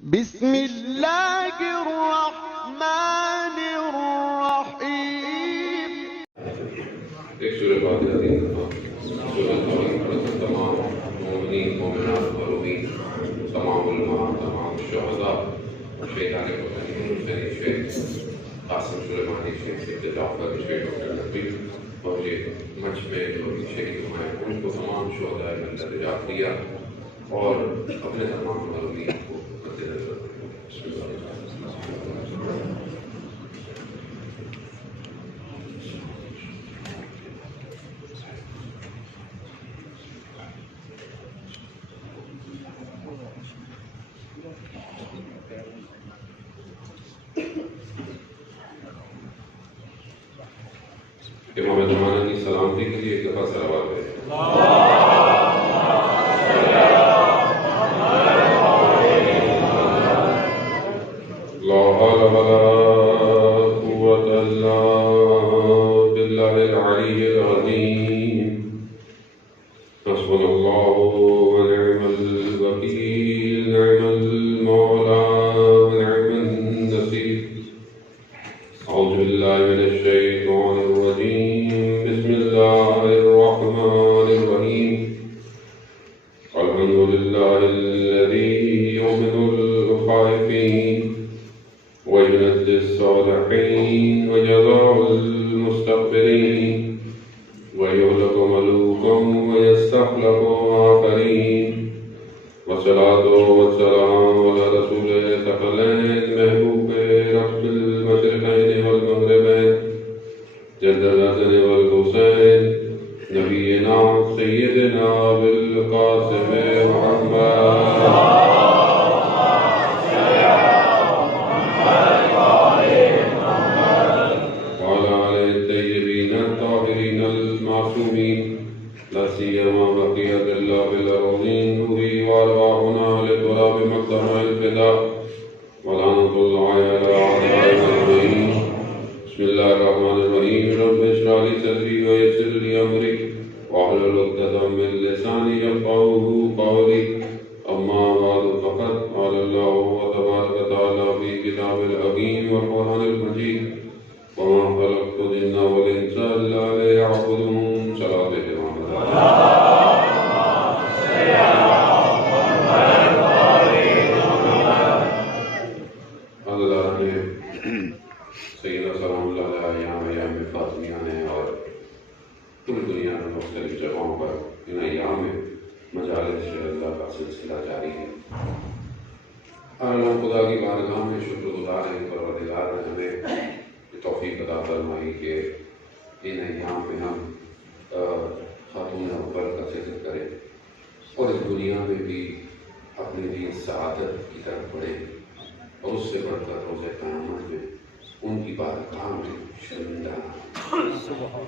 بسم اللہ الرحمن الرحیم۔ ایک سورہ فاتحہ دی سورہ تمام مومنین مومنات مرومین تمام علماء تمام شہداء شیخان حسین شیخ قاسم سلیمانی شیخ سید جعفر شیخ ڈاکٹر نقوی اور یہ منچ میں جو شہید ہوئے ہیں ان کو تمام شہداء ملت جعفریہ اور اپنے تمام مرومین کو مد نظر رکھتے ہیں۔ بسم اللہ امام زمانہ کی سلامتی کے لیے ایک دفعہ صلوات ہے۔ لا حول ولا قوة إلا بالله العلي العظيم حسبنا الله ونعم الوكيل نعم المولى ونعم النصير أعوذ بالله من الشيطان الرجيم بسم الله الرحمن الرحيم الحمد لله الذي يؤمن الخائفين وينجي الصالحين وجزاء المستغفرين ويهلك ملوكا ويستخلف آخرين والصلاة والسلام على رسول الثقلين محبوب رب المشرقين والمغربين جد الحسن والحسين نبينا سيدنا بالقاسم محمد المعصومين لا سيما بقية الله بالأرضين نوري وأرواحنا للتراب مقدمة الفداء ولعنة الله على أعدائنا أجمعين بسم الله الرحمن الرحيم رب اشرح لي صدري ويسر لي أمري واحلل عقدة من لساني يفقهوا قولي أما بعد فقد قال الله تبارك وتعالى في كتابه الحكيم والقرآن المجيد وما خلقت الجن والإنس إلا ليعبدون صلاة الإمام اللہ نے سیدنا سلام اللہ علیہ ایام فاطمیہ نے اور پوری دنیا میں مختلف جگہوں پر ان ایام میں مجالس اللہ کا سلسلہ جاری ہے۔ اور اللہ خدا کی بارگاہ میں شکر گزار ہیں پروردگار نے ہمیں توفیق عطا فرمائی کہ ان ایام میں ہم خاتون اول کا ذکر کریں اور اس دنیا میں بھی اپنے لیے سعادت کی طرف بڑھیں اور اس سے بڑھ کر روز قیامت میں ان کی بارگاہ میں شرمندہ نہ ہوں۔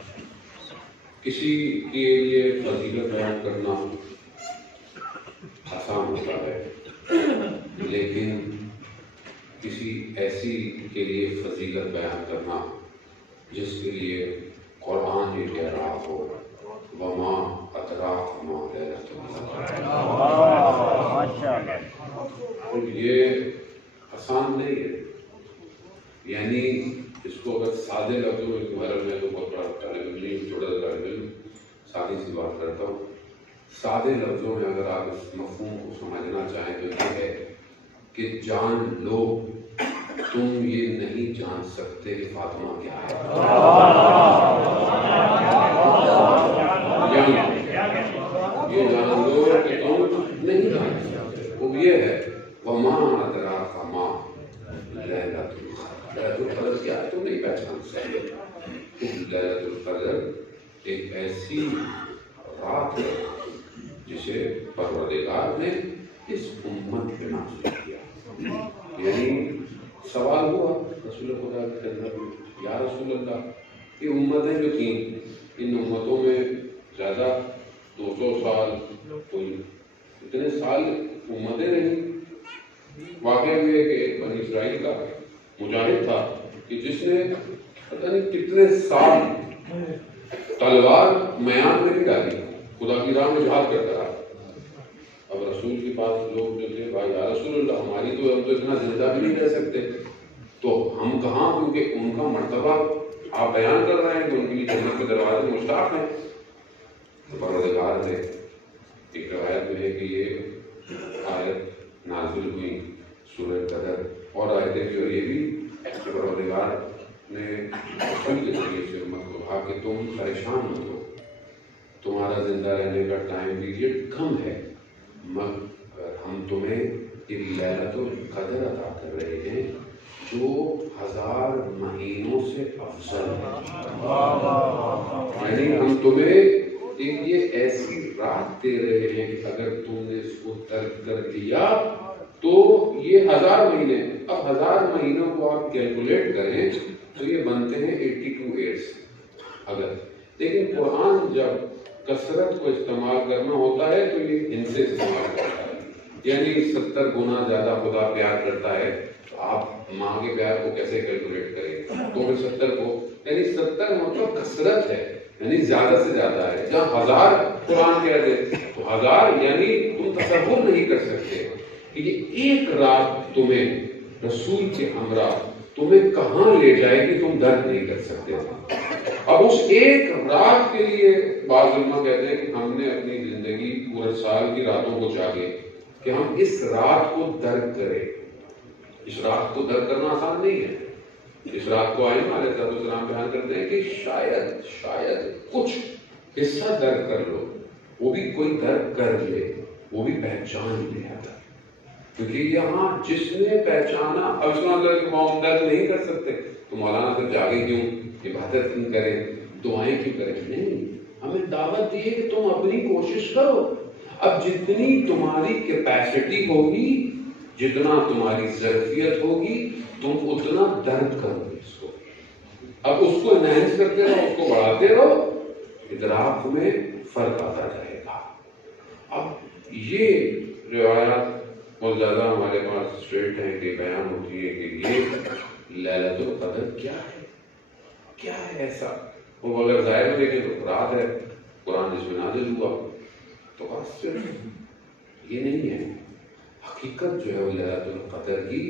کسی کے لیے فضیلت بیان کرنا آسان ہوتا ہے لیکن کسی ایسی کے لیے فضیلت بیان کرنا جس کے لیے قرآن یہ کہہ رہا ہو وما ادراک ما لیلۃ القدر، یہ آسان نہیں ہے۔ یعنی اس کو اگر سادے لفظوں میں تمہارا میں تو بہت بڑا طالب علم چھوٹا سا طالب علم سادی سی بات کرتا ہوں، سادے لفظوں میں اگر آپ اس مفہوم کو سمجھنا چاہیں تو یہ ہے کہ جان لو تم یہ نہیں جان سکتے کہ فاطمہ کیا ہے۔ یہ جان لو کہ تم نہیں جان سکتے، وہ یہ ہے وما ادراک ما لیلۃ القدر، لیلۃ القدر کیا ہے تم نہیں پہچان سکتے۔ لیلۃ القدر ایک ایسی رات ہے جسے پروردگار نے اس امت پہ نازل کیا۔ یعنی سوال ہوا رسول خدا کے خدمت میں یا رسول اللہ یہ امتیں جو تھیں ان امتوں میں زیادہ 200 سال کوئی اتنے سال امتیں رہیں۔ واقعہ یہ ہے کہ ایک بنی اسرائیل کا مجاہد تھا کہ جس نے پتہ نہیں کتنے سال تلوار میان میں نہیں ڈالی، خدا کی راہ میں جہاد کرتا رہا۔ اب رسول رسول کے پاس لوگ جو تھے بھائی یا رسول اللہ ہماری تو ہم تو اتنا زندہ بھی نہیں رہ سکتے، تو ہم کہاں، کیونکہ ان کا مرتبہ آپ بیان کر رہے ہیں کہ ان کے لیے جنت کے دروازے مشتاق ہیں. تو پروردگار نے ایک روایت میں ہے کہ یہ آیت نازل ہوئی سورہ قدر، اور آیتیں جو یہ بھی پروردگار نے حکم کے ذریعے سے امت کو کہا کہ تم پریشان مت ہو، تمہارا زندہ رہنے کا ٹائم پیریڈ کم ہے، مگر ہم تمہیں ایک لیلۃ القدر عطا کر رہے ہیں جو 1000 مہینوں سے افضل ہے. یعنی ہم تمہیں ایک یہ ایسی رات دے رہے ہیں کہ اگر تم نے اس کو ترک کر دیا تو یہ 1000 مہینے، اب 1000 مہینوں کو آپ کیلکولیٹ کریں تو یہ بنتے ہیں 82 ایئرس اگر. لیکن قرآن جب کثرت کو استعمال کرنا ہوتا ہے تو یہ ان سے استعمال کرتا ہے، یعنی 70 گنا زیادہ خدا پیار کرتا ہے تو آپ ماں کے پیار کو کیسے کیلکولیٹ کریں، تو پھر 70 کو، یعنی 70 مطلب کثرت ہے، یعنی زیادہ سے زیادہ ہے. جہاں 1000 قرآن کہہ دے تو 1000 یعنی تم تصور نہیں کر سکتے کہ یہ ایک رات تمہیں رسول کے ہمراہ تمہیں کہاں لے جائے گی، تم درد نہیں کر سکتے. اب اس ایک رات کے لیے بعض علماء کہتے ہیں کہ ہم نے اپنی زندگی پورے سال کی راتوں کو چاہیے کہ ہم اس رات کو درک کریں. اس رات کو درک کرنا آسان نہیں ہے. اس رات کو آئمہ علیہ السلام بیان کرتے ہیں کہ شاید کچھ حصہ درک کر لو، وہ بھی کوئی درک کر لے، وہ بھی پہچان لے. کیونکہ یہاں جس نے پہچانا، اب اس کا مطلب کہ ہم درک نہیں کر سکتے تو مولانا سے جاگے کیوں، عبادت کیوں کریں، دعائیں کیوں کریں؟ نہیں، ہمیں دعوت دی ہے کہ تم اپنی کوشش کرو. اب جتنی تمہاری کیپیسٹی ہوگی، جتنا تمہاری ظرفیت ہوگی، تم اتنا درد کرو گے اس کو. اب اس کو انہینس کرتے رہو، اس کو بڑھاتے رہو، ادراک میں فرق آتا جائے گا. اب یہ روایات بہت زیادہ ہمارے پاس اسٹریٹ ہیں کہ بیان ہوتی ہے کہ یہ لیلۃ القدر کیا ہے، کیا ہے ایسا. وہ اگر ظاہر میں دیکھیں تو رات ہے، قرآن اس میں نازل ہوا، تو بس صرف یہ نہیں ہے. حقیقت جو ہے وہ لیلۃ القدر کی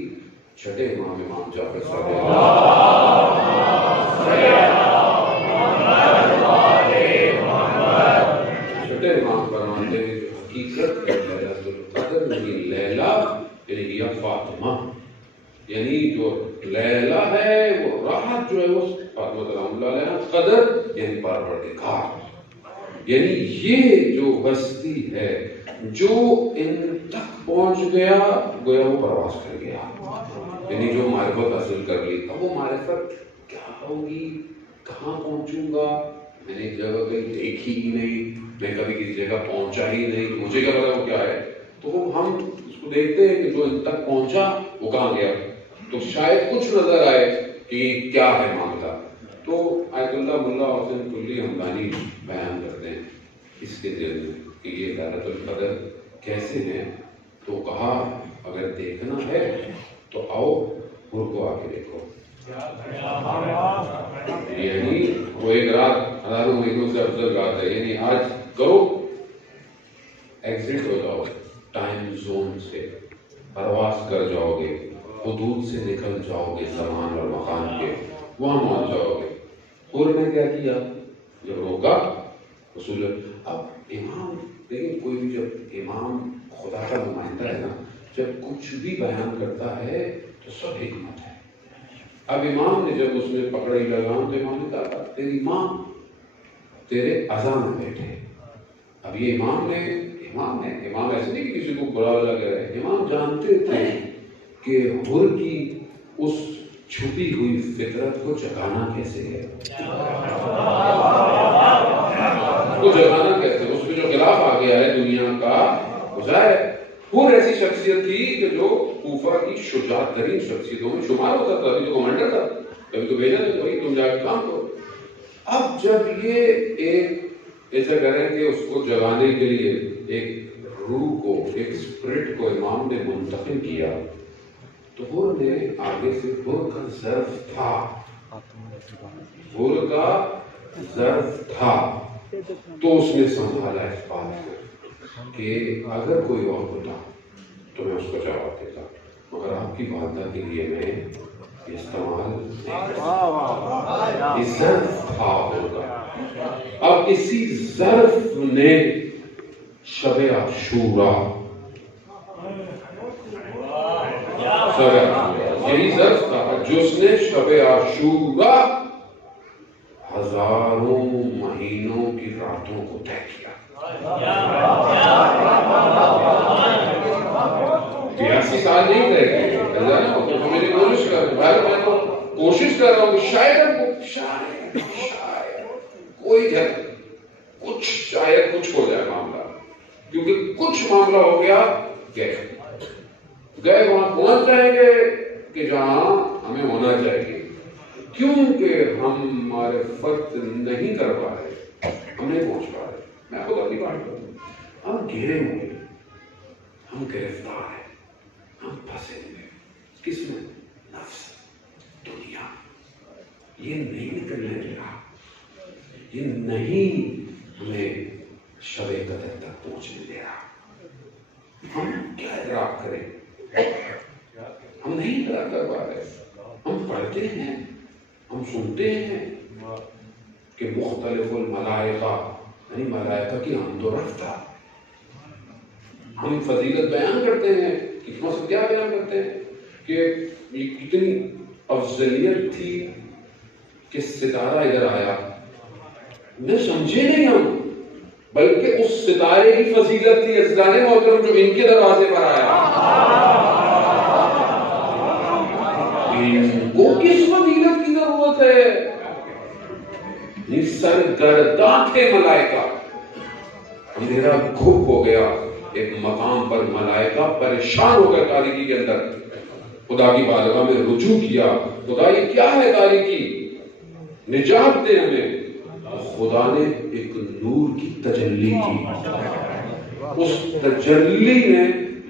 چھٹے امام جعفر صاحب چھٹے امام فرماتے ہیں جو حقیقت ہے لیلۃ القدر نہیں لیلہ یعنی یا فاطمہ، یعنی جو لیلہ ہے وہ راحت جو ہے وہ فاطمہ سلام اللہ علیہ، قدر یعنی پروردگار، یعنی یہ جو ہستی ہے جو ان تک پہنچ گیا گویا وہ پرواز کر گیا، یعنی جو معرفت حاصل کر لی. اب وہ معرفت کیا ہوگی، کہاں پہنچوں گا، میں نے جگہ کہیں دیکھی ہی نہیں، میں کبھی کسی جگہ پہنچا ہی نہیں، مجھے کیا پتا وہ کیا ہے. تو وہ ہم اس کو دیکھتے ہیں کہ جو ان تک پہنچا وہ کہاں گیا، تو شاید کچھ نظر آئے کہ کیا ہے معاملہ. تو آیت اللہ ملا حسین کلی ہمدانی بیان کرتے ہیں اس کے دل میں کہ یہ لیلۃ القدر کیسے ہیں. تو کہا اگر دیکھنا ہے تو آؤ حر کو آ کے دیکھو، یعنی وہ ایک رات 1000 مہینوں سے افضل رات ہے. یعنی آج کرو، ایگزٹ ہو جاؤ ٹائم زون سے، پرواز کر جاؤ گے، حدود سے نکل جاؤ گے، زمان اور مکان کے وہاں پہنچ جاؤ گے. حر نے کیا کیا، جب روکا رسول. اب امام لیکن کوئی بھی جب امام خدا کا نمائندہ ہے نا، جب کچھ بھی بیان کرتا ہے تو سب حکمت ہے. اب امام نے جب اس نے پکڑی لگام تو امام نے کہا تیری ماں تیرے اذان میں بیٹھے. اب یہ امام ایسے نہیں کہ کسی کو برا لگا کہہ رہے، امام جانتے تھے کہ حر کی اس چھپی ہوئی فطرت کو جگانا کیسے ہے، کو جگانا کیسے، اس میں جو خلاف آ گیا ہے دنیا کا بظاہر. حر ایسی شخصیت تھی کہ جو کوفہ کی شجاع ترین شخصیتوں میں شمار ہوتا تھا. ابھی تو کمانڈر تھا، کبھی تو بھیجا تھا وہی تم جا کے کام کرو. اب جب یہ ایک ایسا کریں کہ اس کو جگانے کے لیے ایک روح کو، ایک اسپرٹ کو امام نے منتقل کیا، تو حر نے آگے سے حر کا ظرف تھا، حر کا ظرف تھا تو اس نے سنبھالا اس بات کو. کہ اگر کوئی اور ہوتا تو میں اس کو جواب دیتا، مگر آپ کی والدہ کے لیے میں استعمال یہ ظرف تھا ہوگا۔ اب اسی ظرف نے شب عاشورہ، یہی ظرف تھا جس نے شب عاشورہ ہزاروں مہینوں کی راتوں کو طے کیا۔ 83 سال نہیں طے کیے، میری کوشش کر رہا ہوں کہ شاید کوئی شاید کچھ ہو جائے معاملہ، کیونکہ کچھ معاملہ ہو گیا، گئے وہاں پہنچ جائیں گے کہ جہاں ہمیں ہونا چاہیے، کیونکہ ہم ہمارے فرق نہیں کر پا رہے، ہم نہیں پہنچ پا رہے۔ میں خود اپنی بات کروں، ہم گھیرے ہوئے، ہم گرفتار ہیں، ہم پھنسے ہوئے، کس میں؟ نفس، دنیا، یہ نہیں نکلنے دے رہا، یہ نہیں ہمیں شب قدر تک پہنچنے دے رہا۔ ہم کیا ادراک کریں؟ ہم نہیں ادراک کر پا رہے۔ ہم پڑھتے ہیں، ہم سنتے ہیں کہ مختلف الملائکہ، یعنی ملائکہ کی حمد و رفتہ، ہم فضیلت بیان کرتے ہیں، حکمت سے کیا بیان کرتے ہیں کہ یہ کتنی افضلیت تھی کہ ستارہ ادھر آیا، میں سمجھے نہیں ہم، بلکہ اس ستارے کی فضیلت تھی عزیزان محترم جو ان کے دروازے پر آیا۔ ان کو کس فضیلت کی ضرورت ہے؟ یہ سرگرداں تھے ملائکہ، اندھیرا گھپ ہو گیا، ایک مقام پر ملائکہ پریشان ہو گئے تاریکی کے اندر، خدا کی بارگاہ میں رجوع کیا، خدا یہ کیا ہے تاریکی، نجات دے ہمیں۔ خدا نے ایک نور کی تجلی کی، اس تجلی نے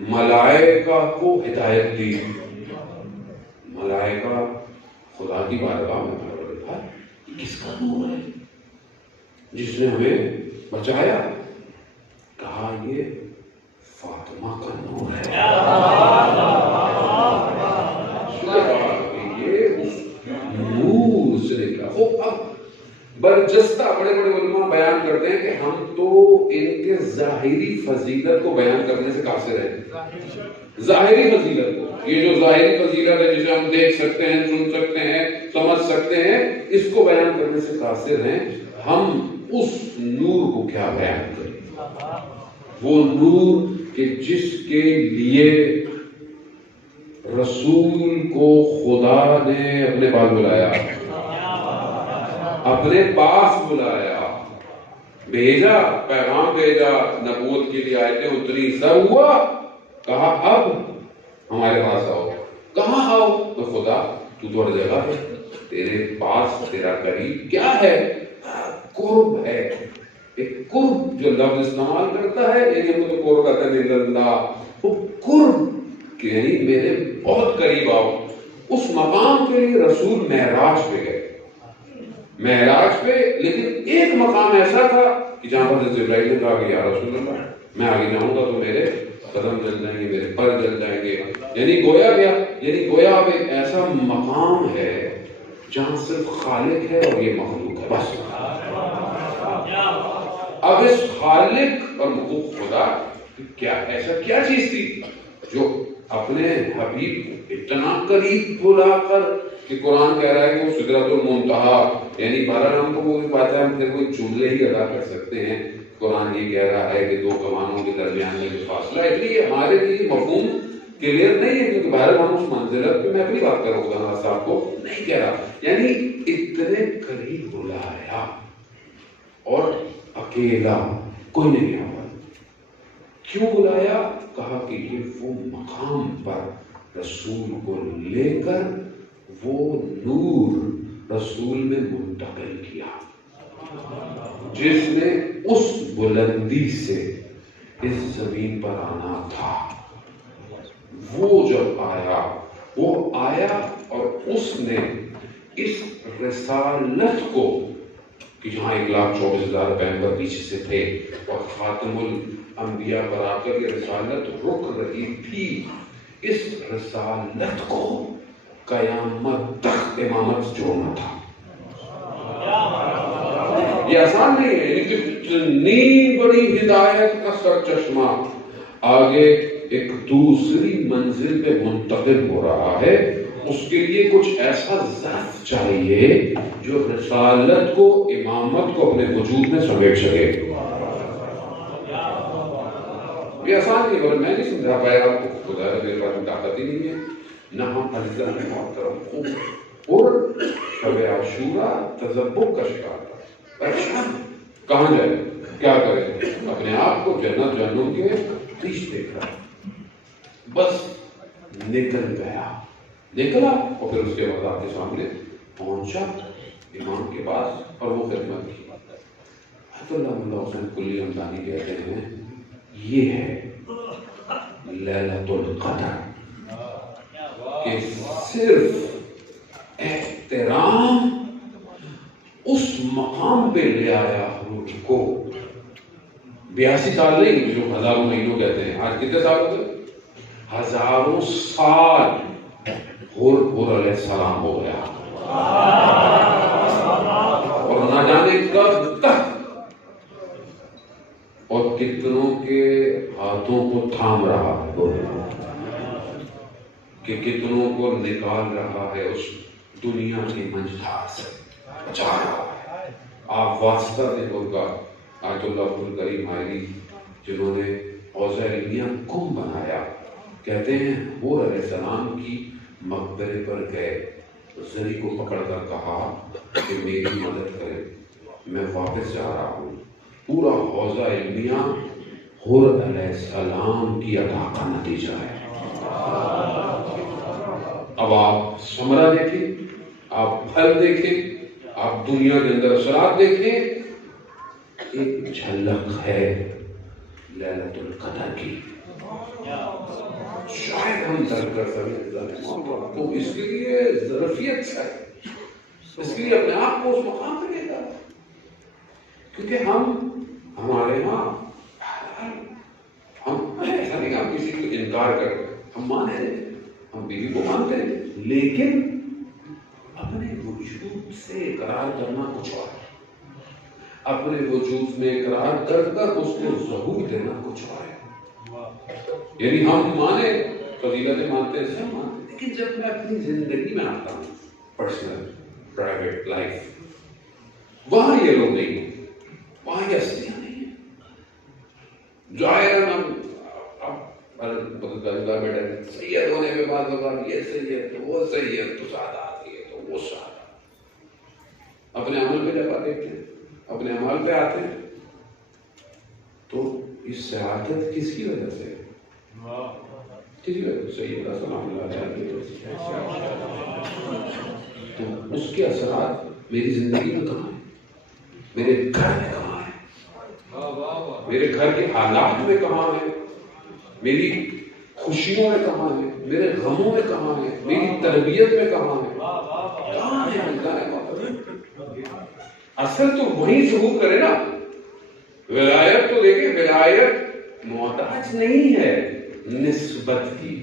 ملائکہ کو ہدایت دی۔ ملائکہ خدا کی بارگاہ میں کہا یہ کس کا نور ہے جس نے ہمیں بچایا؟ کہا یہ فاطمہ کا نور ہے، یہ اس نور سے نکلا۔ اب برجستہ بڑے بڑے علماء بیان کرتے ہیں کہ ہم تو ان کے ظاہری فضیلت کو بیان کرنے سے قاصر ہیں، ظاہری فضیلت کو، یہ جو ظاہری فضیلت ہے جسے ہم دیکھ سکتے ہیں، سن سکتے ہیں، سمجھ سکتے ہیں، اس کو بیان کرنے سے قاصر ہیں۔ ہم اس نور کو کیا بیان کریں؟ وہ نور کہ جس کے لیے رسول کو خدا نے اپنے پاس بلایا، اپنے پاس بلایا، بھیجا، پیغام بھیجا، نبوت کے لیے آیتیں اتری، سب ہوا، کہا اب ہمارے پاس آؤ۔ کہاں آؤ؟ تو خدا تو تو ہر جگہ ہے، تیرے پاس، تیرا قریب کیا ہے؟ قرب ہے۔ ایک قرب جو لفظ استعمال کرتا ہے، یعنی ہم تو قربۃ اللہ، وہ قرب یعنی میرے بہت قریب آؤ۔ اس مقام کے لیے رسول معراج پہ گئے، معراج پہ، لیکن ایک مقام ایسا تھا کہ جہاں پر جبرائیل نے کہا کہ یا رسول اللہ میں آگے جاؤں گا تو میرے قدم جل جائیں گے، میرے پر جل جائیں گے، یعنی گویا اب ایک ایسا مقام ہے جہاں صرف خالق ہے اور یہ مخلوق ہے، بس۔ اب اس خالق اور مخلوق خدا کیا ایسا کیا چیز تھی جو اپنے حبیب اتنا قریب بلا کر کہ قرآن کہہ رہا ہے کہ وہ سدرۃ المنتہی، یعنی بہرحال ہم کو وہ بھی بات ہے، ہم پھر کوئی جملے ہی ادا کر سکتے ہیں۔ قرآن یہ کہہ رہا ہے کہ دو کمانوں کے درمیان میں جو فاصلہ ہے، اس لیے ہمارے لیے مفہوم کلیئر نہیں ہے، کیونکہ بہرحال ہم اس منزلت پہ، میں اپنی بات کروں گا صاحب کو نہیں کہہ رہا، یعنی اتنے قریب بلایا اور اکیلا، کوئی نہیں آیا۔ کیوں بلایا؟ کہا کہ یہ وہ مقام پر رسول کو لے کر وہ نور رسول میں منتقل کیا جس نے اس بلندی سے اس زمین پر آنا تھا۔ وہ جب آیا، وہ آیا اور اس نے اس رسالت کو کہ جہاں 1,24,000 پیغمبر پیچھے سے تھے اور خاتم الانبیاء پر آ کر یہ رسالت رک رہی تھی، اس رسالت کو قیامت تک امامت جوڑنا تھا۔ یہ آسان نہیں ہے، اتنی بڑی ہدایت کا سرچشمہ آگے ایک دوسری منزل پہ منتقل ہو رہا ہے، اس کے لیے کچھ ایسا ظرف چاہیے جو رسالت کو، امامت کو اپنے وجود میں سمیٹ سکے۔ یہ آسان نہیں ہے، میں نہیں سمجھا پایا آپ کو، خدا میرے پاس طاقت ہی نہیں ہے، نہ ہم عزیزاں محترم خوب اور شب عاشورہ تذبذب کا شکار تھا۔ اچھا کہاں جائے، کیا کرے، اپنے آپ کو جنت جہنم کے بیچ دیکھ رہا، بس نکل گیا، نکلا اور پھر اس کے بعد آپ کے سامنے پہنچا امام کے پاس اور وہ خدمت کی۔ حضرت اللہ حسین کلی رمضانی کہتے ہیں یہ ہے لیلۃ القدر، کہ صرف احترام اس مقام پہ لے آیا روح کو۔ 82 سال نہیں، جو ہزاروں مہینوں کہتے ہیں، آج کتنے سال ہو گئے؟ ہزاروں سال حور علیہ السلام ہو گیا، اور نہ جانے کب تک اور کتنوں کے ہاتھوں کو تھام رہا ہے، کہ کتنوں کو نکال رہا ہے اس دنیا کی منجھار سے، بچا رہا ہے۔ آپ واسطہ دیں ہوگا آیت اللہ عبد الکریم حائری، جنہوں نے حوضہ علمیہ کم بنایا، کہتے ہیں حور علیہ السلام کی مقبرے پر گئے، زری کو پکڑ کر کہا کہ میری مدد کرے، میں واپس جا رہا ہوں۔ پورا حوضہ علمیہ حور علیہ السلام کی عطا کا نتیجہ ہے۔ اب آپ ثمرہ دیکھیں، آپ پھل دیکھیں، آپ دنیا کے اندر اثرات دیکھیں، ایک جھلک ہے لیلۃ القدر کی، شاید ہم درک کر سکیں۔ تو اس کے لیے ظرفیت چاہیے، اس کے لیے اپنے آپ کو اس مقام پہ لے جانا، کیونکہ ہمارے ہاں ہم ایسا نہیں کہ ہم کسی کو انکار کریں، ہم مانتے ہیں، ہم بیوی کو مانتے ہیں، لیکن اپنے وجود سے اقرار کرنا کچھ اور ہے، اپنے وجود میں اقرار کر کر اس کو ظہور دینا کچھ اور ہے۔ یعنی ہم مانے، فضیلتیں مانتے ہیں، سب مانتے ہیں، لیکن جب میں اپنی زندگی میں آتا ہوں، پرسنل پرائیویٹ لائف، وہاں یہ لوگ نہیں ہیں، وہاں یہ ہستیاں نہیں ہیں۔ ظاہر ہم بیٹھے سید ہونے کے بعد یہ سید تو وہ سید تو سعادت یہ تو وہ سعادت، اپنے عمل پہ جب دیکھتے ہیں، اپنے عمل پہ آتے ہیں، تو اس سعادت کس کی وجہ سے؟ کس کی وجہ سے؟ سید سلام اللہ علیہ، تو اس کے اثرات میری زندگی میں کہاں ہیں؟ میرے گھر میں کہاں ہیں؟ میرے گھر کے حالات میں کہاں ہیں؟ میری خوشیوں میں کہاں ہیں؟ میرے غموں میں کہاں ہیں؟ میری تربیت میں کہاں ہیں؟ کہاں ہے اللہ ہے؟ اصل تو وہی ظہور کرے نا۔ ولایت تو دیکھیں، ولایت محتاج نہیں ہے نسبت کی،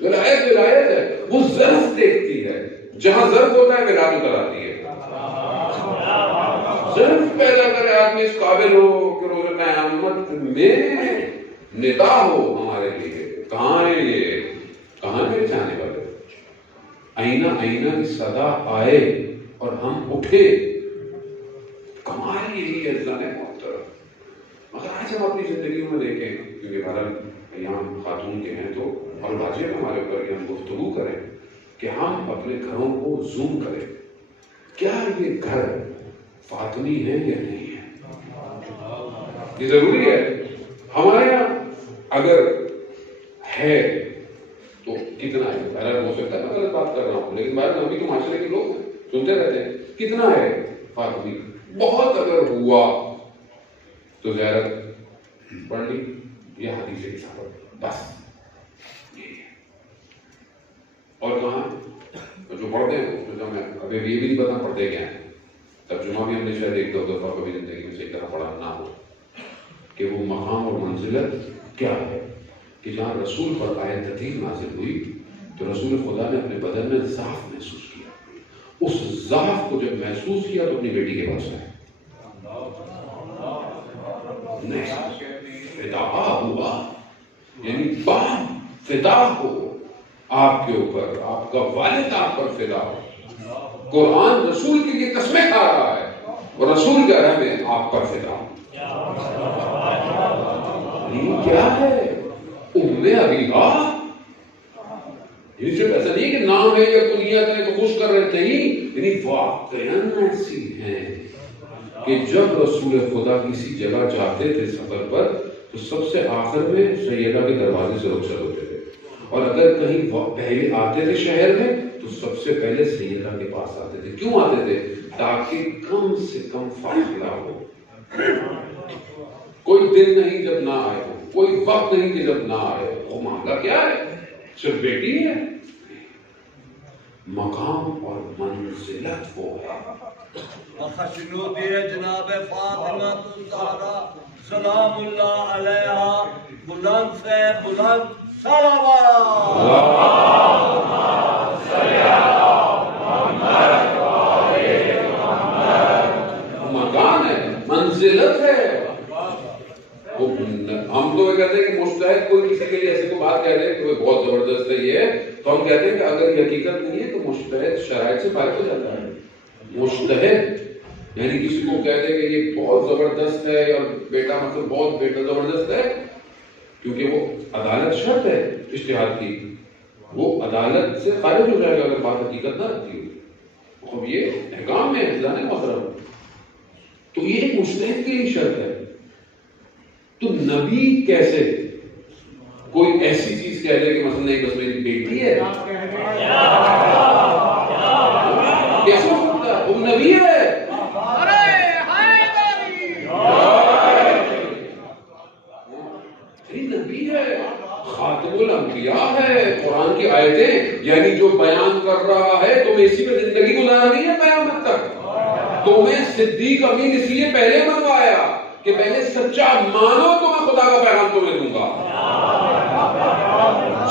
ولایت ہے، وہ ظرف دیکھتی ہے، جہاں ظرف ہوتا ہے ولایت کراتی ہے، ظرف پیدا کرے آدمی اس قابل ہو کہ روز قیامت میں ندا ہو ہمارے لیے۔ کہاں ہے یہ؟ کہاں میرے چاہنے والے؟ آئینہ کی صدا آئے اور ہم اٹھے، کمال یہی ہے اللہ نے محترم۔ مگر آج ہم اپنی زندگیوں میں دیکھیں، کیونکہ بہرحال ایام خاتون کے ہیں تو اور واجب ہمارے اوپر کہ ہم گفتگو کریں کہ ہم اپنے گھروں کو زوم کریں، کیا یہ گھر فاطمی ہے یا نہیں ہے؟ یہ ضروری ہے۔ ہمارے یہاں اگر ہے تو کتنا ہے؟ بہرحال ہو سکتا ہے میں غلط بات کر رہا ہوں، لیکن بہرحال ابھی تو معاشرے کے لوگ سنتے رہتے ہیں، کتنا ہے فاطمی؟ بہت اگر ہوا تو زیارت پڑھ لی یا حدیث کے ساتھ بس، اور کہاں جو پڑھتے ہیں اس میں تو ہمیں ابھی یہ بھی نہیں پتا پڑھتے کیا ہیں، ترجمہ بھی ہم نے شاید ایک دو دفعہ کبھی زندگی میں صحیح طرح پڑھا نہ ہو کہ وہ مقام اور منزلت کیا ہے، کہ جہاں رسول پر آیت تطہیر نازل ہوئی تو رسول خدا نے اپنے بدن میں ضعف محسوس کیا، اس ضعف کو جب محسوس کیا تو اپنی بیٹی کے پاس آئے، فدا ہوا، یعنی باپ فدا ہو آپ کے اوپر، آپ کا والد آپ پر فدا ہو۔ قرآن رسول کے لیے قسمیں کھا رہا ہے اور رسول کہہ رہا ہے میں آپ پر فدا ہوں۔ یہ کیا ہے؟ ام حبیبہ، یہ صرف ایسا نہیں کہ نام ہے یا کنیت ہے تو خوش کر رہے تھے، یعنی واقعاً ایسی ہیں کہ جب رسول خدا کسی جگہ جاتے تھے سفر پر تو سب سے آخر میں سیدہ کے دروازے سے رخصت ہوتے تھے، اور اگر کہیں پہلے آتے تھے شہر میں تو سب سے پہلے سیدہ کے پاس آتے تھے۔ کیوں آتے تھے؟ تاکہ کم سے کم فاصلہ ہو، کوئی دن نہیں جب نہ آئے ہو، کوئی وقت نہیں کہ جب نہ آئے ہو۔ وہ مانگا کیا ہے؟ صرف بیٹی ہے، مقام اور منزلت وہ ہے۔ خشنود جناب فاطمہ الزہرا سلام اللہ علیہا بلند سے بلند مکان ہے، منزلت ہے۔ ہم تو یہ کہتے ہیں کہ مجتہد کوئی کسی کے لیے ایسی کوئی بات کہہ دے کہ وہ بہت زبردست ہے یہ، تو ہم کہتے ہیں کہ اگر یہ حقیقت نہیں ہے تو مجتہد شرائط سے فارغ ہو جاتا ہے۔ مجتہد یعنی کسی کو کہہ دے کہ یہ بہت زبردست ہے اور بیٹا مطلب بہت بیٹا زبردست ہے، کیونکہ وہ عدالت شرط ہے اجتہاد کی، وہ عدالت سے خارج ہو جائے گا اگر بات حقیقت نہ رکھتی ہو۔ اب یہ احکام میں احتجاج محترم، تو یہ ایک مجتہد کی ہی شرط ہے۔ تو نبی کیسے کوئی ایسی چیز کہہ دے کہ مثلا نہیں بس میری بیٹی ہے، کیسے ہو سکتا ہے؟ وہ نبی ہے، نبی ہے، خاتم الانبیاء ہے۔ قرآن کی آیتیں یعنی جو بیان کر رہا ہے تمہیں اسی پہ زندگی گزارنی ہے قیامت تک۔ تمہیں صدیق امین اس لیے پہلے منوایا کہ پہلے سچا مانو تو میں خدا کا پیغام تمہیں دوں گا۔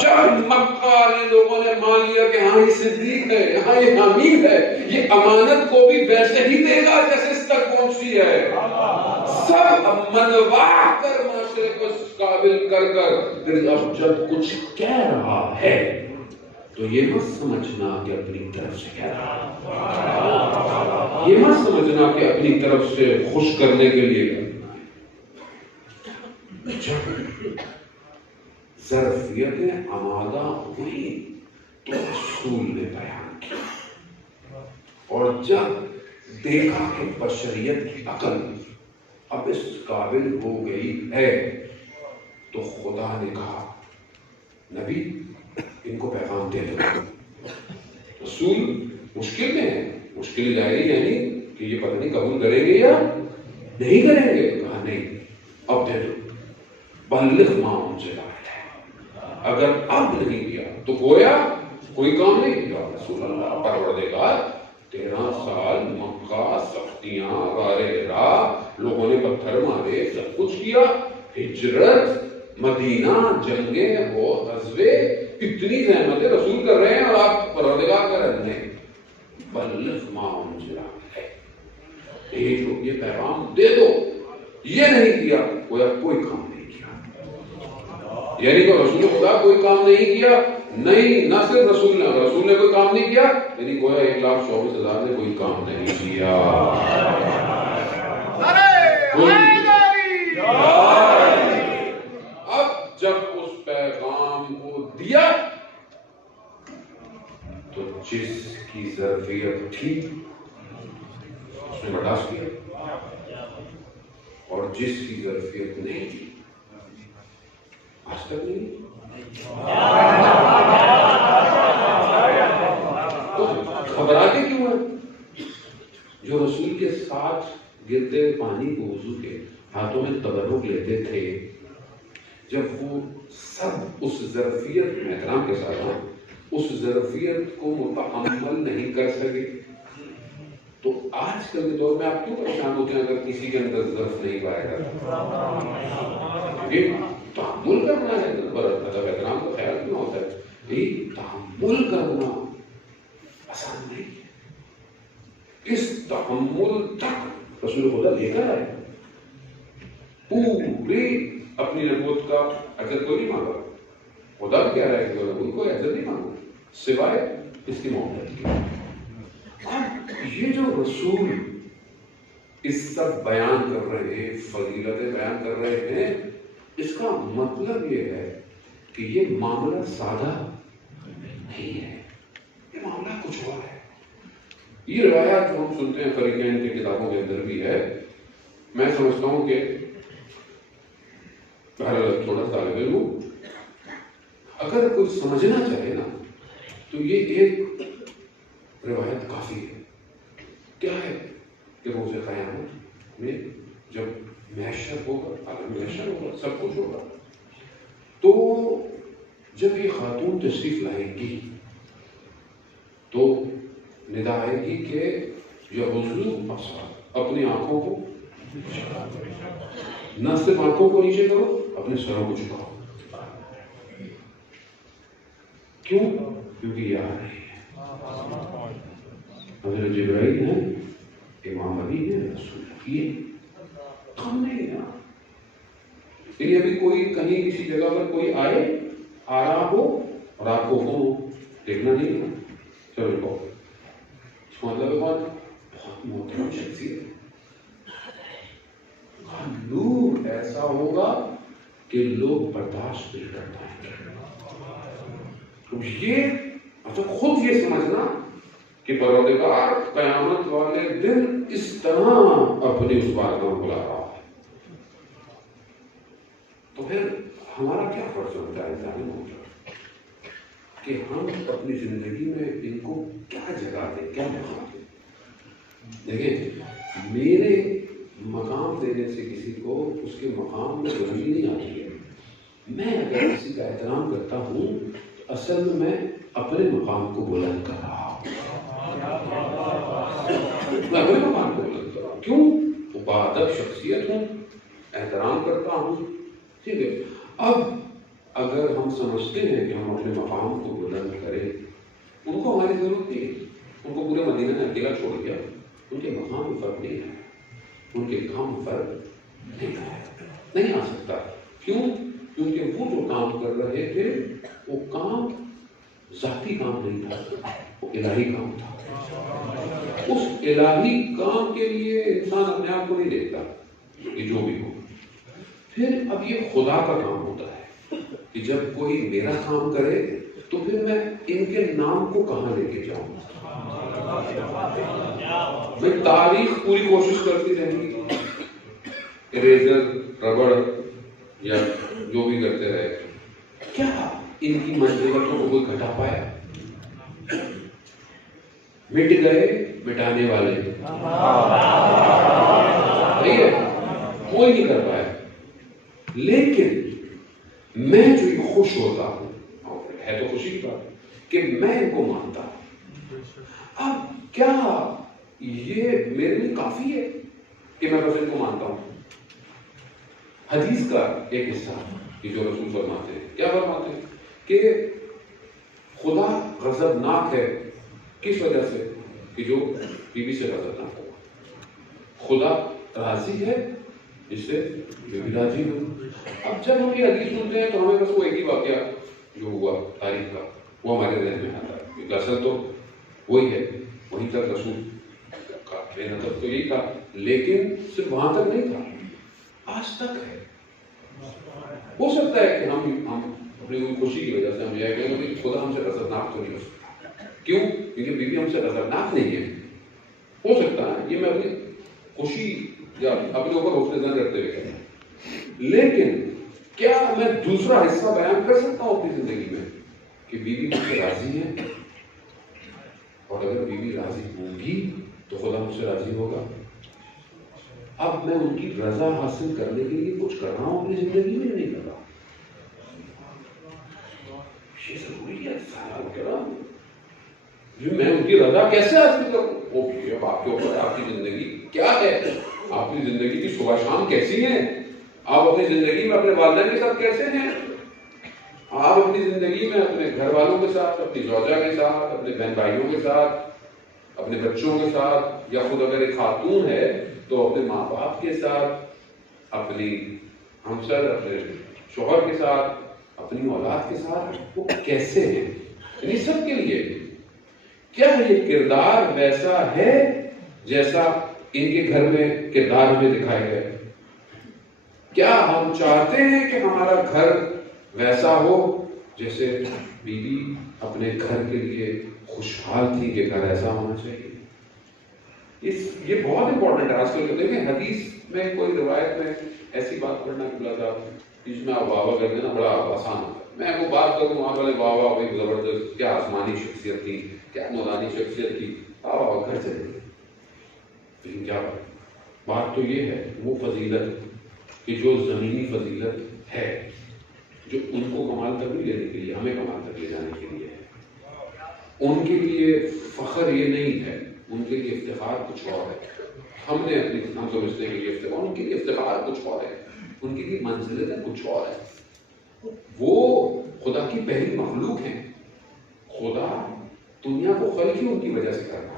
جب مکہ والے لوگوں نے مان لیا کہ ہاں یہ صدیق ہے، ہاں یہ امین ہے، یہ امانت کو بھی ویسے ہی دے گا جیسے اس تک پہنچتی ہے، سب منوا کر معاشرے کو قابل کر پھر اب جب کچھ کہہ رہا ہے تو یہ مت سمجھنا کہ اپنی طرف سے کہہ رہا ہے، یہ مت سمجھنا کہ اپنی طرف سے خوش کرنے کے لیے کرنا ہے۔ جب ظرفیتیں آمادہ ہوئی تو رسول نے بیان کیا، اور جب دیکھا کہ بشریت کی عقل اب اس قابل ہو گئی ہے تو خدا نے کہا نبی ان کو پیغام دے دو۔ رسول مشکل میں ہے، مشکل ظاہری یعنی کہ یہ پتہ نہیں قبول کریں گے یا نہیں کریں گے، کہا نہیں اب دے دو، بلغ ما انزل الیک، اگر اب نہیں کیا تو گویا کوئی کام نہیں کیا۔ رسول اللہ پروردگار 13 سال مکہ، سختیاں، غار حرا، لوگوں نے پتھر مارے، سب کچھ کیا، ہجرت، مدینہ، جنگیں، وہ غزوے، اتنی زحمتیں رسول کر رہے ہیں اور آپ پروردگار کر رہے ہیں بلغ ما انزل الیک، بھیجو یہ پیغام دے دو۔ یہ نہیں کیا گویا کوئی کام نہیں کیا، یعنی کہ رسول خدا کوئی کام نہیں کیا، نہیں نہ صرف رسول نے کوئی کام نہیں کیا، یعنی گویا 1,24,000 نے کوئی کام نہیں کیا۔ اب جب اس پیغام کو دیا تو جس کی ظرفیت تھی اس نے برداشت کیا، اور جس کی ظرفیت نہیں تھی آج تک نہیں۔ تو گھبراتے کیوں ہیں؟ جو رسول کے ساتھ گرتے ہوئے پانی کو وضو کے ہاتھوں میں تبرک لیتے تھے، جب وہ سب اس ظرفیت میں احترام کے ساتھ اس ظرفیت کو متحمل نہیں کر سکے، تو آج کل کے دور میں آپ کیوں پریشان ہوتے ہیں اگر کسی کے اندر ظرف نہیں پائے گا؟ یہ تحمل کرنا ہے، مطلب احترام کا خیال کیوں ہوتا ہے؟ یہ تحمل کرنا آسان نہیں ہے، اس تحمل تک رسول خدا لے کر آئے، پوری اپنی نبوت کا اجر کوئی نہیں مانگا، خدا بھی کہہ رہا ہے کہ کوئی اجر نہیں مانگا سوائے اس کی محبت کی۔ اب یہ جو رسول اس سب بیان کر رہے ہیں، فضیلتیں بیان کر رہے ہیں، اس کا مطلب یہ ہے کہ یہ معاملہ سادہ نہیں ہے، یہ معاملہ کچھ اور ہے۔ یہ روایات جو ہم سنتے ہیں فریقین کی کتابوں کے اندر بھی ہے، میں سمجھتا ہوں کہ تھوڑا طالب علم ہوں، اگر کوئی سمجھنا چاہے نا تو یہ ایک روایت کافی ہے۔ کیا ہے کہ روز قیامت میں جب محشر ہوگا، عالم محشر ہوگا، سب کچھ ہوگا، تو جب یہ خاتون تشریف لائے گی تو ندا آئے گی کہ یغضوا ابصارکم، اپنی آنکھوں کو نہ صرف آنکھوں کو نیچے کرو، اپنے سروں کو جھکاؤ۔ کیوں؟ کیونکہ یہ آ رہی ہے، حضرت جبرائیل ہیں، امام علی ہیں، رسول یہ کم نہیں ہے۔ یعنی ابھی کوئی کہیں کسی جگہ پر کوئی آئے، آ رہا ہو اور آپ کو دیکھنا نہیں ہے، چلو کو اس کا مطلب بہت محترم شخصیت کا نور ایسا ہوگا کہ لوگ برداشت نہیں کر پائیں گے۔ تو یہ مطلب خود یہ سمجھنا کہ پروردگار قیامت والے دن اس طرح اپنی اس بارگاہ میں بلا رہا ہے، تو پھر ہمارا کیا فرض ہوتا ہے انسانی موجود کہ ہم اپنی زندگی میں ان کو کیا جگہ دیں، کیا مقام دیں۔ دیکھیں، میرے مقام دینے سے کسی کو اس کے مقام میں بلندی نہیں آتی ہے۔ میں اگر کسی کا احترام کرتا ہوں تو اصل میں اپنے مقام کو بلند کر رہا ہوں، میں اپنے مقام کو بلند کر رہا ہوں۔ کیوں؟ باادب شخصیت ہوں، احترام کرتا ہوں، ٹھیک ہے۔ اب اگر ہم سمجھتے ہیں کہ ہم اپنے مقام کو بلند کریں، ان کو ہماری ضرورت نہیں ہے، ان کو پورے مدینہ نے اکیلا چھوڑ دیا، ان کے مقام میں فرق نہیں ہے، ان کے کام میں فرق نہیں آ سکتا۔ کیوں؟ کیونکہ وہ جو کام کر رہے تھے وہ کام ذاتی کام نہیں تھا، وہ الہی کام تھا۔ اس الہی کام کے لیے انسان اپنے آپ کو نہیں دیکھتا کہ جو بھی ہو۔ پھر اب یہ خدا کا کام ہوتا ہے کہ جب کوئی میرا کام کرے تو پھر میں ان کے نام کو کہاں لے کے جاؤں۔ میں تاریخ پوری کوشش کرتی رہی، اریزر، ربڑ یا جو بھی کرتے رہے، کیا ان کی منزلتوں کو کوئی گھٹا پایا؟ مٹ گئے مٹانے والے، صحیح ہے، کوئی نہیں کر پایا۔ لیکن میں جو یہ خوش ہوتا ہوں، ہے تو خوشی کی بات کہ میں ان کو مانتا ہوں۔ اب کیا یہ میرے لیے کافی ہے کہ میں بس ان کو مانتا ہوں؟ حدیث کا ایک حصہ کہ جو رسول فرماتے ہیں، کیا فرماتے ہیں کہ خدا غضبناک ہے کس وجہ سے کہ جو بیوی سے غضبناک ہو، خدا راضی ہے جس سے بیوی راضی ہو۔ اب جب ہم یہ حدیث سنتے ہیں تو ہمیں بس وہ ایک ہی واقعہ جو ہوا تاریخ کا وہ ہمارے ذہن میں آتا ہے، کیونکہ اصل تو وہی ہے، وہیں تک رسول کا بے نظر تو یہی تھا، لیکن صرف وہاں تک نہیں تھا، آج تک ہے۔ ہو سکتا ہے کہ ہم اپنی خوشی کی وجہ سے ہم یہ کہیں کہ خدا ہم سے غضبناک تو نہیں ہو سکتا، کیوں؟ کیونکہ بیوی ہم سے غضبناک نہیں ہے۔ ہو سکتا ہے یہ میں اپنی خوشی یا اپنے اوپر حسن ظن رکھتے ہوئے کہتا ہوں، لیکن کیا میں دوسرا حصہ بیان کر سکتا ہوں اپنی زندگی میں کہ بیوی مجھ سے راضی ہے، اور اگر بیوی راضی ہوگی تو خدا مجھ سے راضی ہوگا؟ اب میں ان کی رضا حاصل کرنے کے لیے کچھ کر رہا ہوں اپنی زندگی میں، نہیں کر رہا۔ یہ ضروری ہے، میں ان کی رضا کیسے حاصل کروں؟ وہ اب آپ کے اوپر آپ کی زندگی کیا ہے، آپ کی زندگی کی صبح شام کیسی ہے، آپ اپنی زندگی میں اپنے والدین کے ساتھ کیسے ہیں، آپ اپنی زندگی میں اپنے گھر والوں کے ساتھ، اپنی زوجہ کے ساتھ، اپنے بہن بھائیوں کے ساتھ، اپنے بچوں کے ساتھ، یا خود اگر ایک خاتون ہے تو اپنے ماں باپ کے ساتھ، اپنی ہمسر، اپنے شوہر کے ساتھ، اپنی اولاد کے ساتھ وہ کیسے ہیں، یعنی سب کے لیے کیا یہ کردار ویسا ہے جیسا ان کے گھر میں کردار ہمیں دکھائے گئے؟ کیا ہم چاہتے ہیں کہ ہمارا گھر ویسا ہو جیسے بیوی اپنے گھر کے لیے خوشحال تھی کہ گھر ایسا ہونا چاہیے؟ یہ بہت امپورٹنٹ ہے. آج کل دیکھیں حدیث میں کوئی روایت میں ایسی بات کرنا کہ جس میں آپ واہ واہ کر دینا بڑا آسان ہوتا ہے. میں وہ بات کروں آپ والے واہ واہ بھائی زبردست، کیا آسمانی شخصیت تھی، کیا نورانی شخصیت تھی، واہ واہ گھر چلے گئے. لیکن کیا بات تو یہ ہے وہ فضیلت کہ جو زمینی فضیلت ہے، جو ان کو کمال تک نہیں لینے کے لیے، ہمیں کمال تک لے جانے کے لیے ہے. ان کے لیے فخر یہ نہیں ہے، ان کے لیے افتخار کچھ اور ہے. ہم سمجھتے ہیں کہ یہ افتخار، ان کے لیے افتخار کچھ اور ہے، ان کے لیے منزلتیں کچھ اور ہے. وہ خدا کی پہلی مخلوق ہیں. خدا دنیا کو خلق ہی ان کی وجہ سے کر رہا ہے.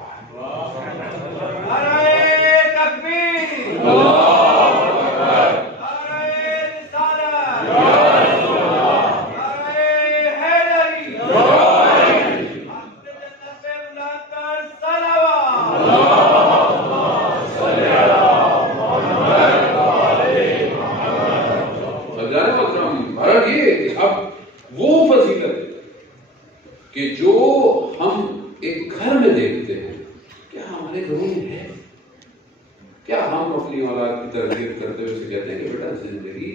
کہ جو ہم ایک گھر میں دیکھتے ہیں کیا ہمارے گھروں میں ہے؟ کیا ہم اپنی اولاد کی تربیت کرتے ہوئے کہتے ہیں کہ بیٹا زندگی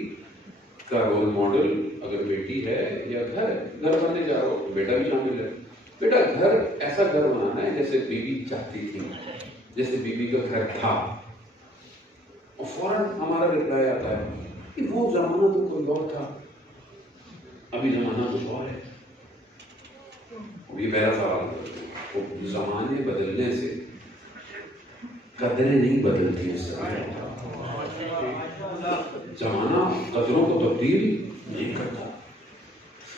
کا رول ماڈل اگر بیٹی ہے یا گھر بننے جا رہا ہو، بیٹا بھی شامل ہے. بیٹا گھر ایسا گھر بنانا ہے جیسے بیوی چاہتی تھی، جیسے بیوی کا گھر تھا. اور فوراً ہمارا رپلائی آتا ہے کہ وہ زمانہ تو کوئی اور تھا، ابھی زمانہ کچھ اور ہے. یہ میرا سوال ہے، زمانے بدلنے سے قدریں نہیں بدلتی ہیں. زمانہ قدروں کو تبدیل نہیں کرتا.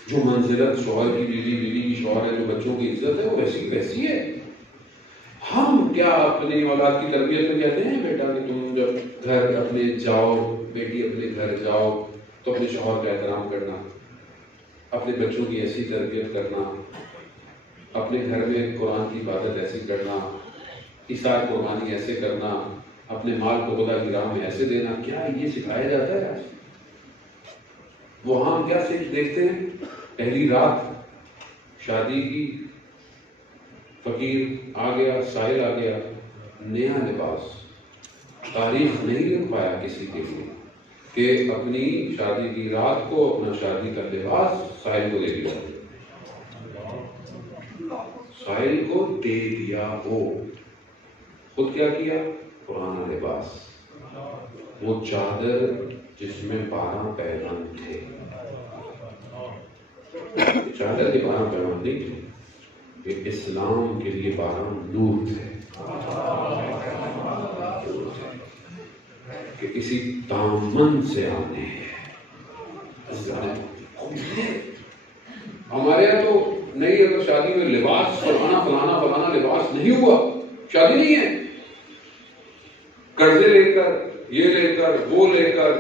جو منزلت شوہر کی بیوی، بیوی کی شوہر ہے، جو بچوں کی عزت ہے وہ ویسی ہے. ہم کیا اپنی اولاد کی تربیت میں کہتے ہیں بیٹا کہ تم جب گھر اپنے جاؤ، بیٹی اپنے گھر جاؤ تو اپنے شوہر کا احترام کرنا، اپنے بچوں کی ایسی تربیت کرنا، اپنے گھر میں قرآن کی عبادت ایسی کرنا، عیسائی قربانی ایسے کرنا، اپنے مال کو خدا کی راہ میں ایسے دینا. کیا یہ سکھایا جاتا ہے آج؟ وہاں ہم کیا دیکھتے ہیں؟ پہلی رات شادی کی، فقیر آ گیا، سائل آ گیا، نیا لباس. تاریخ نہیں لکھ پایا کسی کے لیے کہ اپنی شادی کی رات کو اپنا شادی کا لباس سائل کو دے دیا. سائل کو دے دیا، ہو خود کیا کیا؟ پرانا لباس، وہ چادر جس میں 12 پیغام تھے. چادر کے 12 پیغام نہیں تھے، یہ اسلام کے لیے 12 نور تھے کہ کسی دامن سے آنے ہیں. ہمارے یہاں تو نہیں، اگر شادی میں لباس فلانا لباس نہیں ہوا، شادی نہیں ہے. قرضے لے کر، یہ لے کر، وہ لے کر،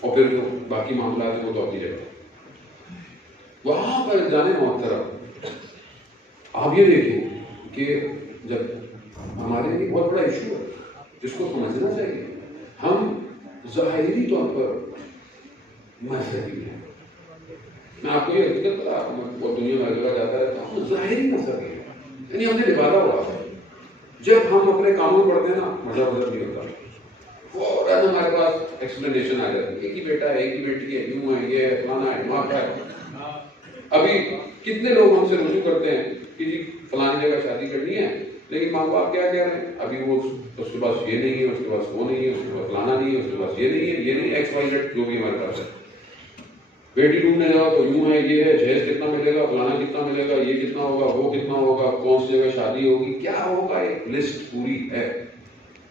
اور پھر جو باقی معاملات ہیں وہ تو اپنی جگہ. وہاں پر جانے محترم آپ یہ دیکھیں کہ جب ہمارے لیے بہت بڑا ایشو ہے جس کو سمجھنا چاہیے. ہم ظاہری طور پر مذہبی ہیں. میں آپ کو یہ حقیقت بتا، وہ دنیا میں جگہ جاتا ہے تو ہم ظاہری مذہبی ہیں، یعنی ہم نے لبادہ اڑا ہے. جب ہم اپنے کاموں پڑھتے ہیں نا مذہب نہیں ہوتا، فوراً ہمارے پاس ایکسپلینیشن آ جاتی ہے. ایک ہی بیٹا ہے، ایک ہی بیٹی ہے، یوں ہے، یہ ہے، فلانا ہے، وہاں کا ہے. ابھی کتنے لوگ ہم سے رجوع کرتے ہیں کہ جی فلانی جگہ شادی کرنی ہے، لیکن ماں باپ کیا کہہ رہے ہیں؟ ابھی وہ اس کے پاس یہ نہیں ہے، اس کے پاس وہ نہیں ہے، اس کے پاس فلانا نہیں ہے، اس کے پاس یہ نہیں ہے، یہ نہیں، ایکس وائی زیڈ جو بھی ہمارے پاس ہے. بیٹی ڈھونڈنے جاؤ تو یوں ہے، یہ ہے، جہیز کتنا ملے گا، فلانا کتنا ملے گا، یہ کتنا ہوگا، وہ کتنا ہوگا، کب کون سی جگہ شادی ہوگی، کیا ہوگا، ایک لسٹ پوری ہے.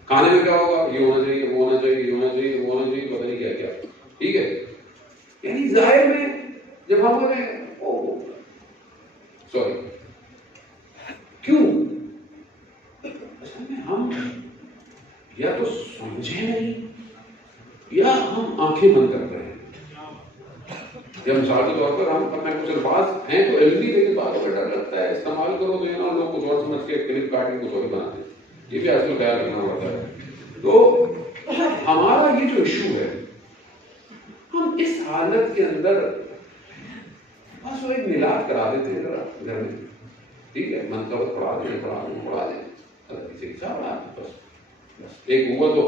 کھانے میں کیا ہوگا، یہ ہونا چاہیے، وہ ہونا چاہیے، یہ ہونا چاہیے، وہ ہونا چاہیے، پتہ نہیں کیا کیا. ٹھیک ہے، یعنی ظاہر میں جب ہم سوری کیوں اصل میں ہم یا تو سمجھے نہیں یا ہم آنکھیں بند کر رہے ہیں. جب مثال کے طور پر ہم میں کچھ الفاظ ہیں تو علمی، لیکن باتوں میں ڈر لگتا ہے استعمال کرو تو نا لوگ کچھ اور سمجھ کے کلپ کاٹ کے کچھ اور بناتے ہیں. یہ بھی آج کل خیال رکھنا پڑتا ہے. تو ہمارا یہ جو ایشو ہے، ہم اس حالت کے اندر بس وہ ایک میلاد کرا دیتے ہیں گھر میں. ٹھیک ہے، منتبت پڑھا دیں کسی کا پڑھا دیں، بس ایک ہوا تو